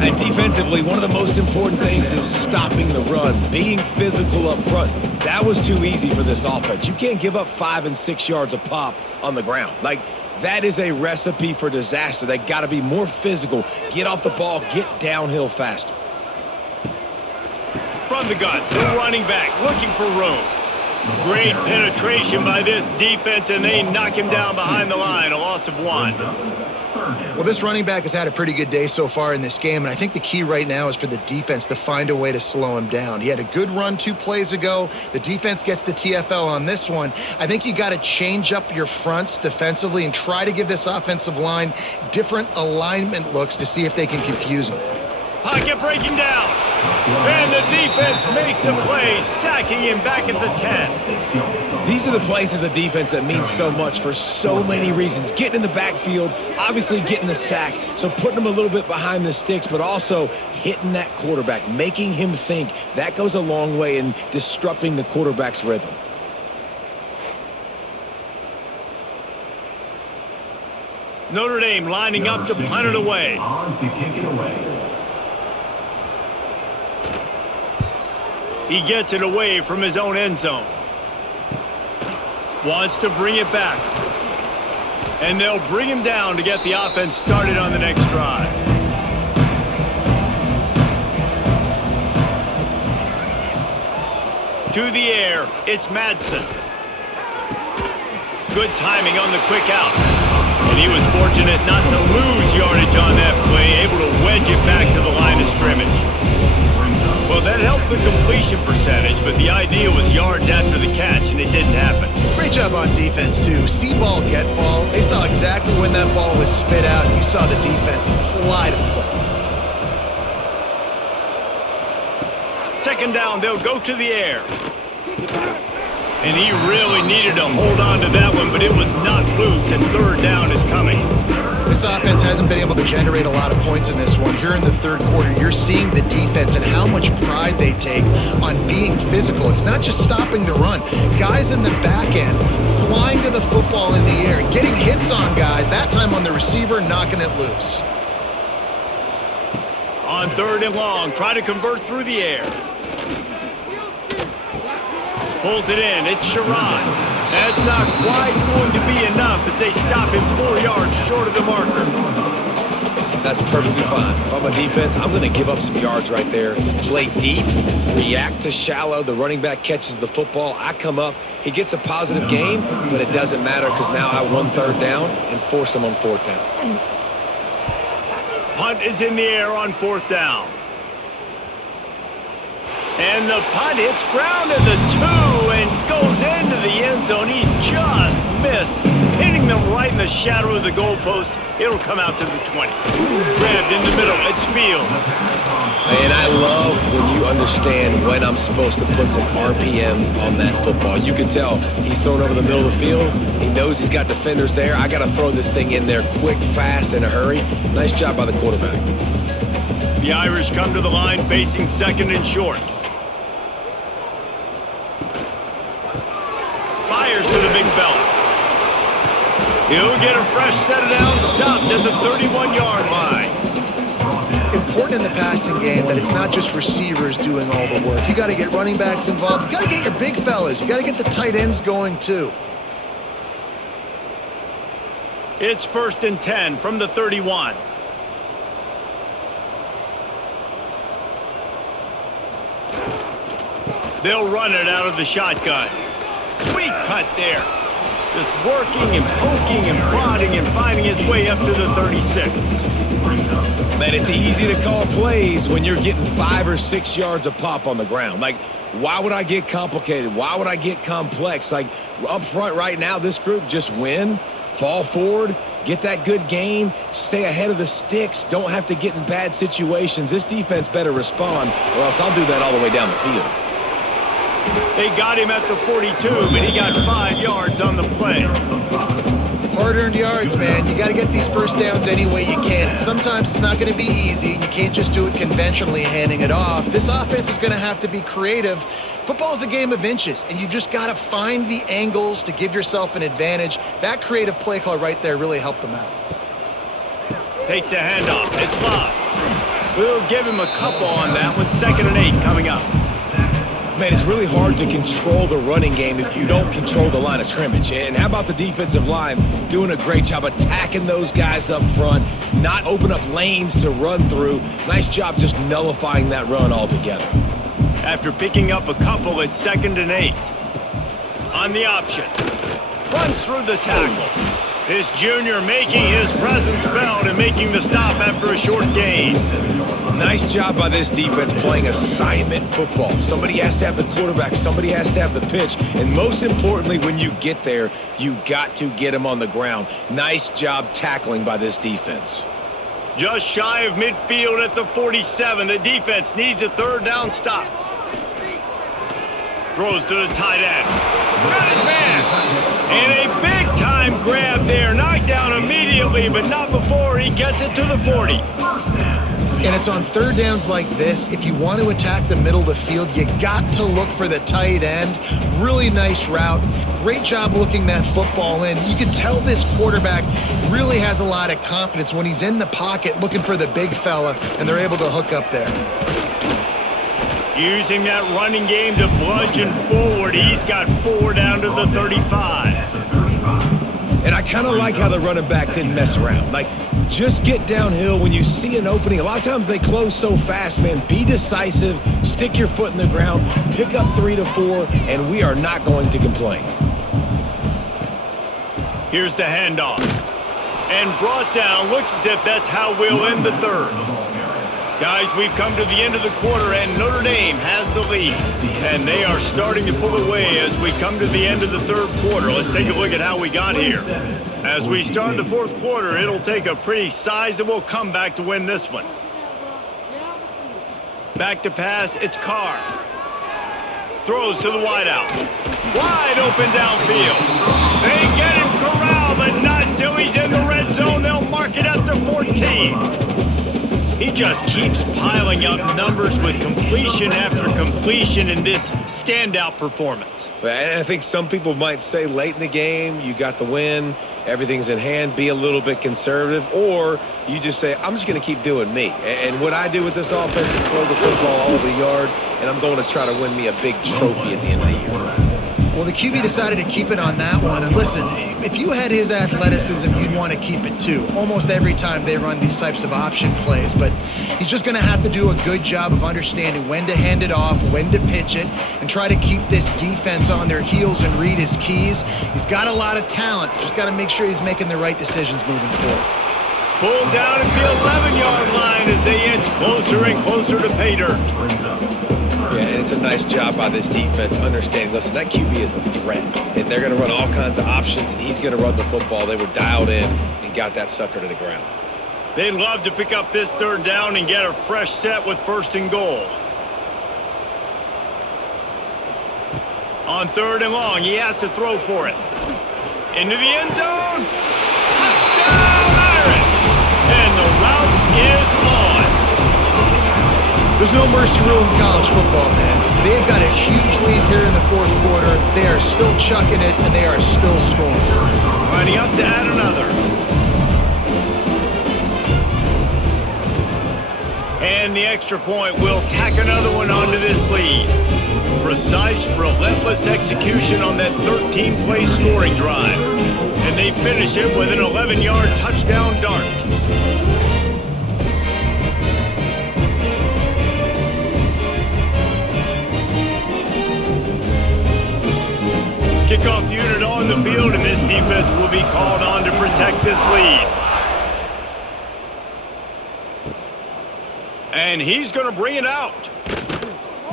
And defensively, one of the most important things is stopping the run, being physical up front. That was too easy for this offense. You can't give up 5 and 6 yards a pop on the ground. Like, that is a recipe for disaster. They got to be more physical, get off the ball, get downhill faster. From the gun, the running back looking for room. Great penetration by this defense, and they knock him down behind the line, a loss of 1. Well, this running back has had a pretty good day so far in this game, and I think the key right now is for the defense to find a way to slow him down. He had a good run 2 plays ago. The defense gets the TFL on this one. I think you got to change up your fronts defensively and try to give this offensive line different alignment looks to see if they can confuse him. Pocket breaking down. And the defense makes a play, sacking him back at the 10. These are the plays as a defense that mean so much for so many reasons. Getting in the backfield, obviously getting the sack, so putting him a little bit behind the sticks, but also hitting that quarterback, making him think. That goes a long way in disrupting the quarterback's rhythm. Notre Dame lining up to punt it away. On to kick it away. He gets it away from his own end zone. Wants to bring it back. And they'll bring him down to get the offense started on the next drive. To the air, it's Madsen. Good timing on the quick out. And he was fortunate not to lose yardage on that play, able to wedge it back to the line of scrimmage. Well, that helped the completion percentage, but the idea was yards after the catch, and it didn't happen. Great job on defense, too. See ball, get ball. They saw exactly when that ball was spit out, and you saw the defense fly to the football. 2nd down, they'll go to the air. And he really needed to hold on to that one, but it was not loose, and 3rd down is coming. This offense hasn't been able to generate a lot of points in this one. Here in the 3rd quarter, you're seeing the defense and how much pride they take on being physical. It's not just stopping the run. Guys in the back end flying to the football in the air, getting hits on guys, that time on the receiver, knocking it loose. On 3rd and long, try to convert through the air. Pulls it in. It's Sherrod. That's not quite going to be enough as they stop him 4 yards short of the marker. That's perfectly fine. If I'm a defense, I'm going to give up some yards right there. Play deep, react to shallow. The running back catches the football. I come up. He gets a positive gain, but it doesn't matter because now I won 3rd down and forced him on 4th down. Punt is in the air on 4th down. And the punt hits ground at the 2 and goes into the end zone. He just missed, hitting them right in the shadow of the goalpost. It'll come out to the 20. Grabbed in the middle. It's Fields. And I love when you understand when I'm supposed to put some RPMs on that football. You can tell he's thrown over the middle of the field. He knows he's got defenders there. I got to throw this thing in there quick, fast, in a hurry. Nice job by the quarterback. The Irish come to the line facing 2nd and short. Fires to the big fella. He'll get a fresh set of downs, stopped at the 31-yard line. Important in the passing game that it's not just receivers doing all the work. You got to get running backs involved. You got to get your big fellas. You got to get the tight ends going too. It's 1st and 10 from the 31. They'll run it out of the shotgun. Sweet cut there. Just working and poking and prodding and finding his way up to the 36. Man, it's easy to call plays when you're getting 5 or 6 yards a pop on the ground. Like, why would I get complicated? Why would I get complex? Like, up front right now, this group just win, fall forward, get that good gain, stay ahead of the sticks, don't have to get in bad situations. This defense better respond, or else I'll do that all the way down the field. They got him at the 42, but he got 5 yards on the play. Hard-earned yards, man. You got to get these first downs any way you can. Sometimes it's not going to be easy, and you can't just do it conventionally handing it off. This offense is going to have to be creative. Football's a game of inches, and you've just got to find the angles to give yourself an advantage. That creative play call right there really helped them out. Takes the handoff. It's Bob. We'll give him a couple on that one. 2nd and 8 coming up. Man, it's really hard to control the running game if you don't control the line of scrimmage. And how about the defensive line doing a great job attacking those guys up front, not open up lanes to run through. Nice job just nullifying that run altogether. After picking up a couple, it's 2nd and 8. On the option. Runs through the tackle. This junior making his presence felt and making the stop after a short gain. Nice job by this defense playing assignment football. Somebody has to have the quarterback, somebody has to have the pitch, and most importantly, when you get there, you got to get him on the ground. Nice job tackling by this defense. Just shy of midfield at the 47. The defense needs a 3rd down stop. Throws to the tight end. Got his man. And a big-time grab there. Knocked down immediately, but not before he gets it to the 40. And it's on 3rd downs like this. If you want to attack the middle of the field, you got to look for the tight end. Really nice route. Great job looking that football in. You can tell this quarterback really has a lot of confidence when he's in the pocket looking for the big fella, and they're able to hook up there. Using that running game to bludgeon forward. He's got 4 down to the 35. And I kind of like how the running back didn't mess around. Like, just get downhill when you see an opening. A lot of times they close so fast, man. Be decisive, stick your foot in the ground, pick up 3 to 4, and we are not going to complain. Here's the handoff. And brought down. Looks as if that's how we'll end the 3rd. Guys, we've come to the end of the quarter, and Notre Dame has the lead. And they are starting to pull away as we come to the end of the 3rd quarter. Let's take a look at how we got here. As we start the 4th quarter, it'll take a pretty sizable comeback to win this one. Back to pass, it's Carr. Throws to the wideout. Wide open downfield. They get him corralled, but not until he's in the red zone. They'll mark it at the 14. He just keeps piling up numbers with completion after completion in this standout performance. And I think some people might say late in the game, you got the win, everything's in hand, be a little bit conservative, or you just say, I'm just going to keep doing me. And what I do with this offense is throw the football all over the yard, and I'm going to try to win me a big trophy at the end of the year. Well, the QB decided to keep it on that one. And listen, if you had his athleticism, you'd want to keep it too. Almost every time they run these types of option plays. But he's just going to have to do a good job of understanding when to hand it off, when to pitch it, and try to keep this defense on their heels and read his keys. He's got a lot of talent. Just got to make sure he's making the right decisions moving forward. Pulled down at the 11-yard line as they inch closer and closer to pay dirt. Yeah, and it's a nice job by this defense understanding, listen, that QB is a threat, and they're going to run all kinds of options, and he's going to run the football. They were dialed in and got that sucker to the ground. They'd love to pick up this third down and get a fresh set with 1st and goal. On 3rd and long, he has to throw for it. Into the end zone. Touchdown, Irish! And the route is on. There's no mercy rule in college football, man. They've got a huge lead here in the 4th quarter. They are still chucking it, and they are still scoring. Lining up to add another. And the extra point will tack another one onto this lead. Precise, relentless execution on that 13-play scoring drive. And they finish it with an 11-yard touchdown dart. Kickoff unit on the field, and this defense will be called on to protect this lead. And he's going to bring it out.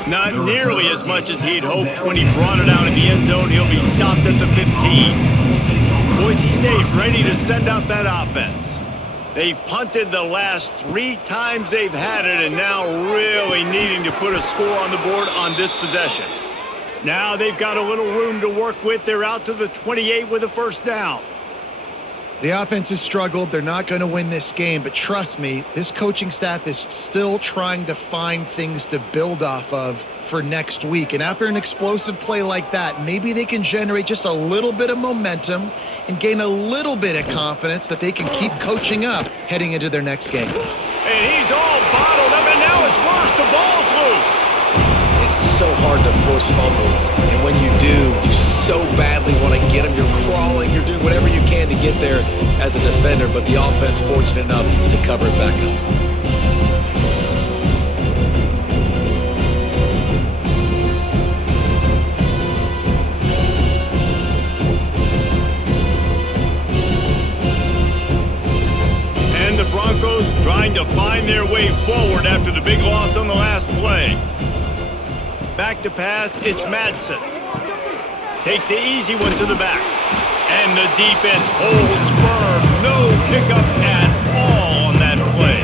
Not nearly as much as he'd hoped when he brought it out in the end zone. He'll be stopped at the 15. Boise State ready to send out that offense. They've punted the last 3 times they've had it, and now really needing to put a score on the board on this possession. Now they've got a little room to work with. They're out to the 28 with a 1st down. The offense has struggled. They're not going to win this game, but trust me, this coaching staff is still trying to find things to build off of for next week. And after an explosive play like that, maybe they can generate just a little bit of momentum and gain a little bit of confidence that they can keep coaching up heading into their next game. And he's all bottled up, and now it's worse. The ball's loose. It's so hard to force fumbles, and when you do, you so badly want to get them. You're crawling, you're doing whatever you can to get there as a defender, but the offense fortunate enough to cover it back up. And the Broncos trying to find their way forward after the big loss on the last play. Back to pass, it's Madsen. Takes the easy one to the back. And the defense holds firm. No pickup at all on that play.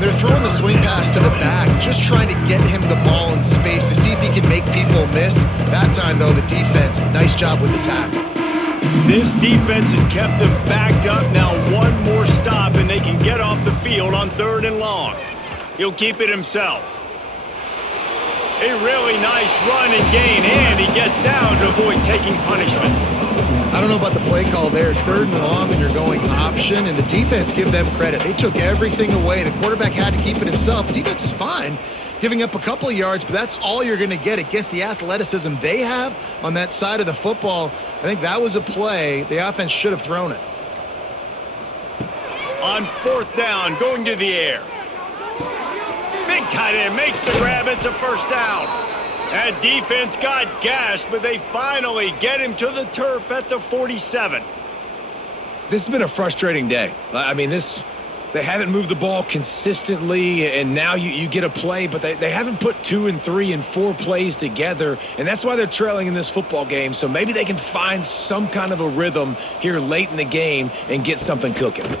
They're throwing the swing pass to the back, just trying to get him the ball in space to see if he can make people miss. That time, though, the defense, nice job with the tackle. This defense has kept them backed up. Now one more stop, and they can get off the field on 3rd and long. He'll keep it himself. A really nice run and gain, and he gets down to avoid taking punishment. I don't know about the play call there. 3rd and long, and you're going option, and the defense, give them credit. They took everything away. The quarterback had to keep it himself. The defense is fine, giving up a couple of yards, but that's all you're going to get against the athleticism they have on that side of the football. I think that was a play. The offense should have thrown it. On 4th down, going to the air. Big tight end makes the grab. It's a 1st down. That defense got gashed, but they finally get him to the turf at the 47. This has been a frustrating day. I mean, they haven't moved the ball consistently, and now you get a play, but they haven't put 2 and 3 and 4 plays together, and that's why they're trailing in this football game. So maybe they can find some kind of a rhythm here late in the game and get something cooking.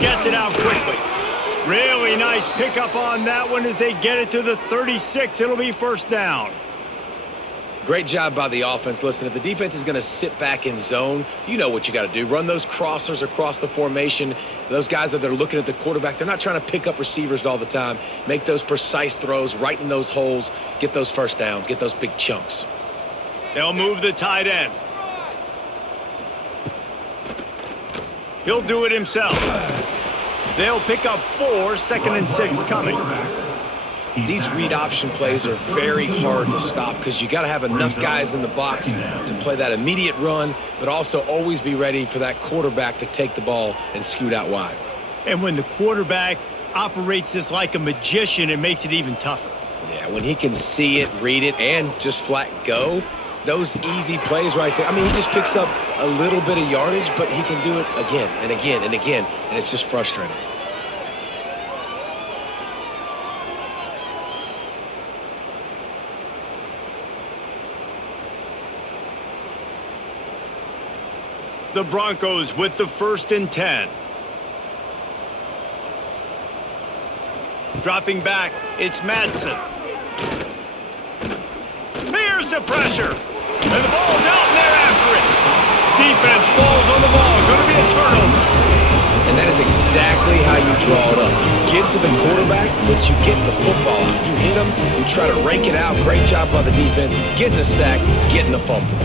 Gets it out quickly. Really nice pickup on that one as they get it to the 36. It'll be 1st down. Great job by the offense. Listen, if the defense is going to sit back in zone, you know what you got to do. Run those crossers across the formation. Those guys that are looking at the quarterback, they're not trying to pick up receivers all the time. Make those precise throws right in those holes. Get those first downs. Get those big chunks. They'll move the tight end. He'll do it himself. They'll pick up 4, 2nd and 6 coming. These read option plays are very hard to stop because you got to have enough guys in the box to play that immediate run, but also always be ready for that quarterback to take the ball and scoot out wide. And when the quarterback operates this like a magician, it makes it even tougher. Yeah, when he can see it, read it, and just flat go, those easy plays right there. I mean, he just picks up a little bit of yardage, but he can do it again and again and again, and it's just frustrating. The Broncos with the 1st and 10. Dropping back, it's Madsen. Here's the pressure. And the ball's out and they're after it. Defense falls on the ball. Going to be a turnover. And that is exactly how you draw it up. You get to the quarterback, but you get the football out. You hit him, you try to rake it out. Great job by the defense. Getting the sack, getting the fumble.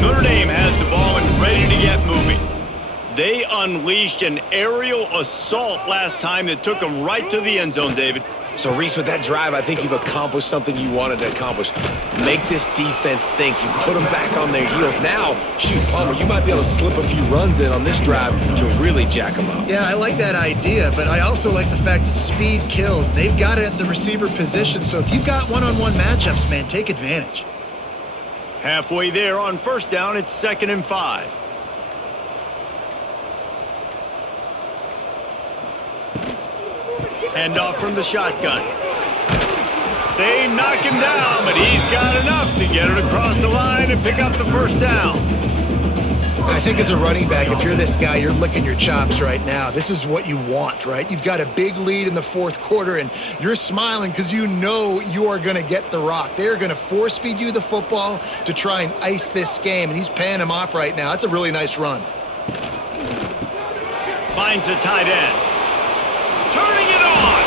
Notre Dame has the ball and ready to get moving. They unleashed an aerial assault last time that took them right to the end zone, David. So, Reese, with that drive, I think you've accomplished something you wanted to accomplish. Make this defense think. You put them back on their heels. Now, shoot, Palmer, you might be able to slip a few runs in on this drive to really jack them up. Yeah, I like that idea, but I also like the fact that speed kills. They've got it at the receiver position, so if you've got one-on-one matchups, man, take advantage. Halfway there on 1st down, it's 2nd and 5. Handoff from the shotgun. They knock him down, but he's got enough to get it across the line and pick up the 1st down. I think as a running back, if you're this guy, you're licking your chops right now. This is what you want, right? You've got a big lead in the 4th quarter, and you're smiling because you know you are going to get the rock. They're going to force-feed you the football to try and ice this game, and he's paying him off right now. That's a really nice run. Finds the tight end. Turning it on.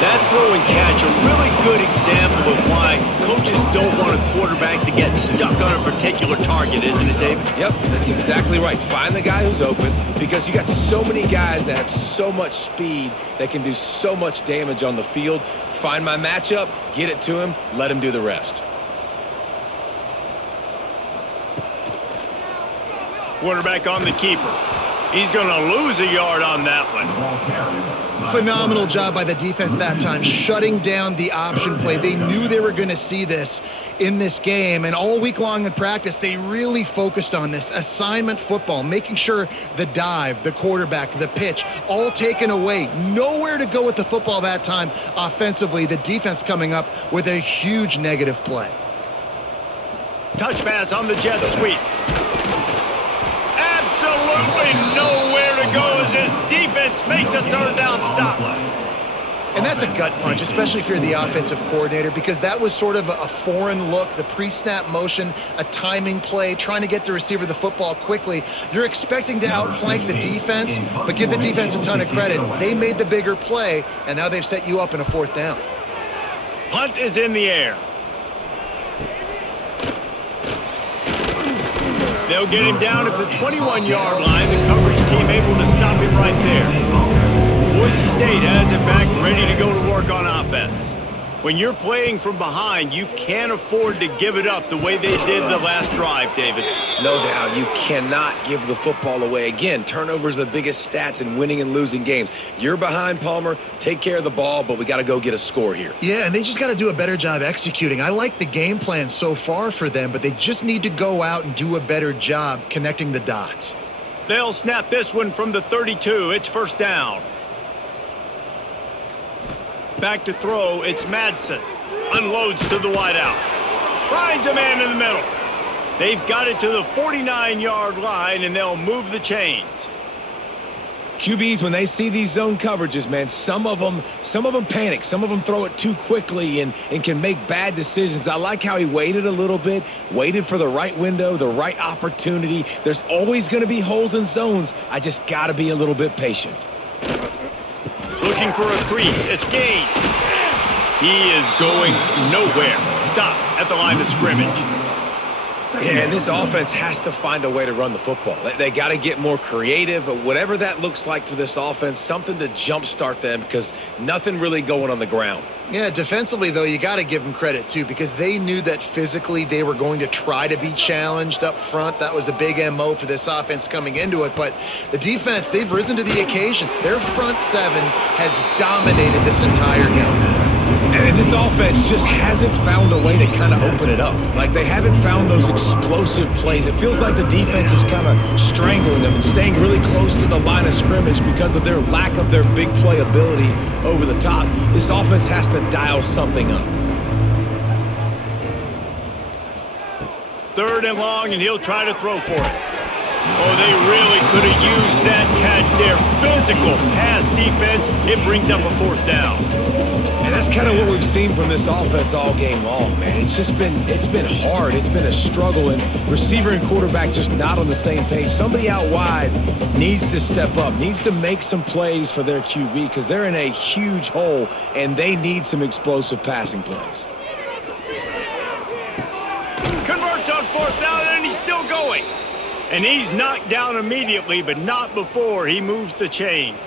That throw and catch, a really good example of why coaches don't want a quarterback to get stuck on a particular target, isn't it, David? Yep, that's exactly right. Find the guy who's open because you got so many guys that have so much speed that can do so much damage on the field. Find my matchup, get it to him, let him do the rest. Quarterback on the keeper. He's going to lose a yard on that one. Phenomenal job by the defense that time, shutting down the option play. They knew they were going to see this in this game, and all week long in practice, they really focused on this assignment football, making sure the dive, the quarterback, the pitch, all taken away. Nowhere to go with the football that time offensively. The defense coming up with a huge negative play. Touch pass on the jet sweep. Absolutely nowhere to go as this defense makes a 3rd down stop. And that's a gut punch, especially if you're the offensive coordinator, because that was sort of a foreign look, the pre-snap motion, a timing play, trying to get the receiver the football quickly. You're expecting to outflank the defense, but give the defense a ton of credit. They made the bigger play, and now they've set you up in a 4th down. Punt is in the air. They'll get him down at the 21-yard line. The coverage team able to stop him right there. Boise State has it back, ready to go to work on offense. When you're playing from behind, you can't afford to give it up the way they did the last drive, David. No doubt, you cannot give the football away. Again, turnovers are the biggest stats in winning and losing games. You're behind, Palmer. Take care of the ball, but we got to go get a score here. Yeah, and they just got to do a better job executing. I like the game plan so far for them, but they just need to go out and do a better job connecting the dots. They'll snap this one from the 32. It's 1st down. Back to throw, it's Madsen. Unloads to the wideout. Finds a man in the middle. They've got it to the 49-yard line, and they'll move the chains. QBs, when they see these zone coverages, man, some of them panic. Some of them throw it too quickly and can make bad decisions. I like how he waited a little bit, waited for the right window, the right opportunity. There's always going to be holes in zones. I just got to be a little bit patient. Looking for a crease. It's Gaines. He is going nowhere. Stop at the line of scrimmage. Yeah, and this offense has to find a way to run the football. They got to get more creative, whatever that looks like for this offense, something to jumpstart them because nothing really going on the ground. Yeah, defensively, though, you got to give them credit, too, because they knew that physically they were going to try to be challenged up front. That was a big MO for this offense coming into it. But the defense, they've risen to the occasion. Their front seven has dominated this entire game. And this offense just hasn't found a way to kind of open it up. Like, they haven't found those explosive plays. It feels like the defense is kind of strangling them and staying really close to the line of scrimmage because of their lack of their big play ability over the top. This offense has to dial something up. 3rd and long, and he'll try to throw for it. Oh, they really could have used that catch there. Physical pass defense. It brings up a 4th down. And that's kind of what we've seen from this offense all game long, man. It's been hard. It's been a struggle, and receiver and quarterback just not on the same page. Somebody out wide needs to step up, needs to make some plays for their QB because they're in a huge hole, and they need some explosive passing plays. Converts on 4th down, and he's still going. And he's knocked down immediately, but not before he moves the chains.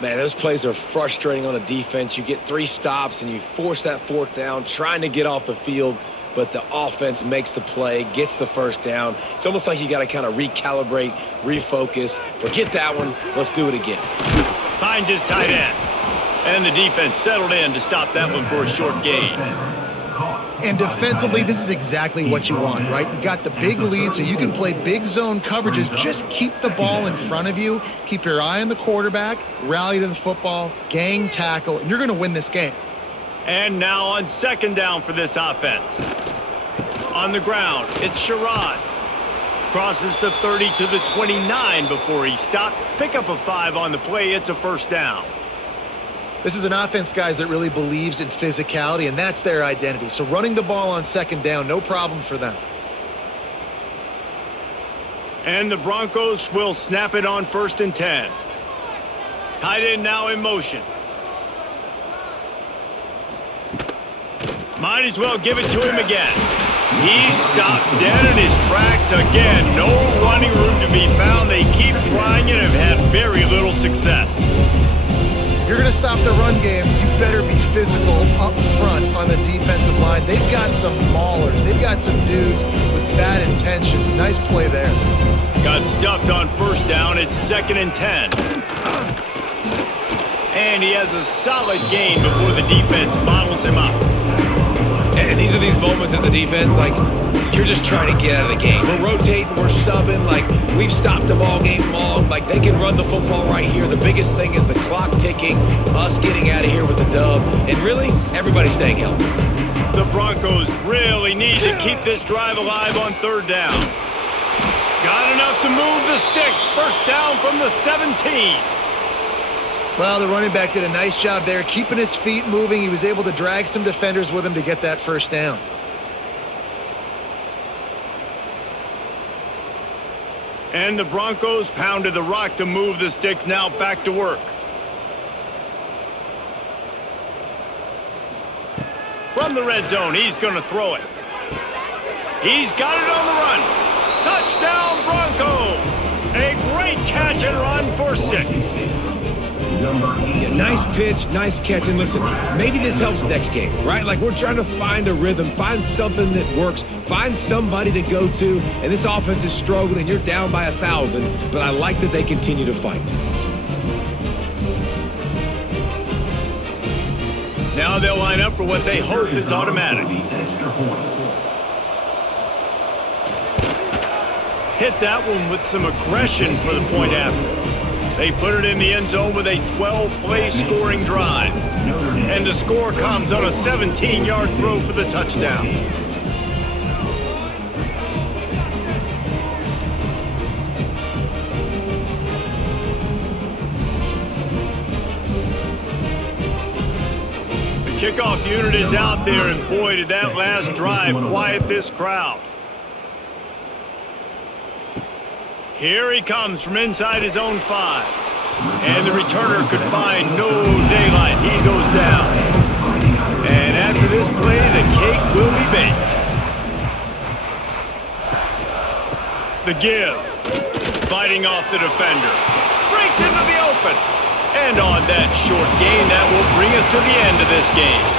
Man, those plays are frustrating on a defense. You get 3 stops and you force that 4th down, trying to get off the field, but the offense makes the play, gets the 1st down. It's almost like you got to kind of recalibrate, refocus. Forget that one. Let's do it again. Finds his tight end. And the defense settled in to stop that one for a short gain. And defensively, this is exactly what you want, right? You got the big lead, so you can play big zone coverages. Just keep the ball in front of you. Keep your eye on the quarterback. Rally to the football. Gang tackle. And you're going to win this game. And now on 2nd down for this offense. On the ground, it's Sherrod. Crosses the 30 to the 29 before he stopped. Pick up a 5 on the play. It's a 1st down. This is an offense, guys, that really believes in physicality, and that's their identity. So running the ball on 2nd down, no problem for them. And the Broncos will snap it on 1st and 10. Tight end now in motion. Might as well give it to him again. He stopped dead in his tracks again. No running room to be found. They keep trying and have had very little success. You're going to stop the run game, you better be physical up front on the defensive line. They've got some maulers. They've got some dudes with bad intentions. Nice play there. Got stuffed on 1st down. It's 2nd and 10. And he has a solid gain before the defense bottles him up. And these are these moments as a defense, like, you're just trying to get out of the game. We're rotating, we're subbing, like, we've stopped them all game long. Like, they can run the football right here. The biggest thing is the clock ticking, us getting out of here with the dub, and really, everybody staying healthy. The Broncos really need to keep this drive alive on 3rd down. Got enough to move the sticks. 1st down from the 17. Well, the running back did a nice job there, keeping his feet moving. He was able to drag some defenders with him to get that 1st down. And the Broncos pounded the rock to move the sticks. Now back to work. From the red zone, he's going to throw it. He's got it on the run. Touchdown, Broncos. A great catch and run for 6. Yeah, nice pitch, nice catch. And listen, maybe this helps next game, right? Like, we're trying to find a rhythm, find something that works, find somebody to go to. And this offense is struggling, and you're down by 1,000. But I like that they continue to fight. Now they'll line up for what they hope is automatic. Hit that one with some aggression for the point after. They put it in the end zone with a 12-play scoring drive. And the score comes on a 17-yard throw for the touchdown. Kickoff unit is out there, and boy, did that last drive quiet this crowd. Here he comes from inside his own 5. And the returner could find no daylight. He goes down. And after this play, the cake will be baked. The give. Fighting off the defender. Breaks into the open. And on that short gain, that will bring us to the end of this game.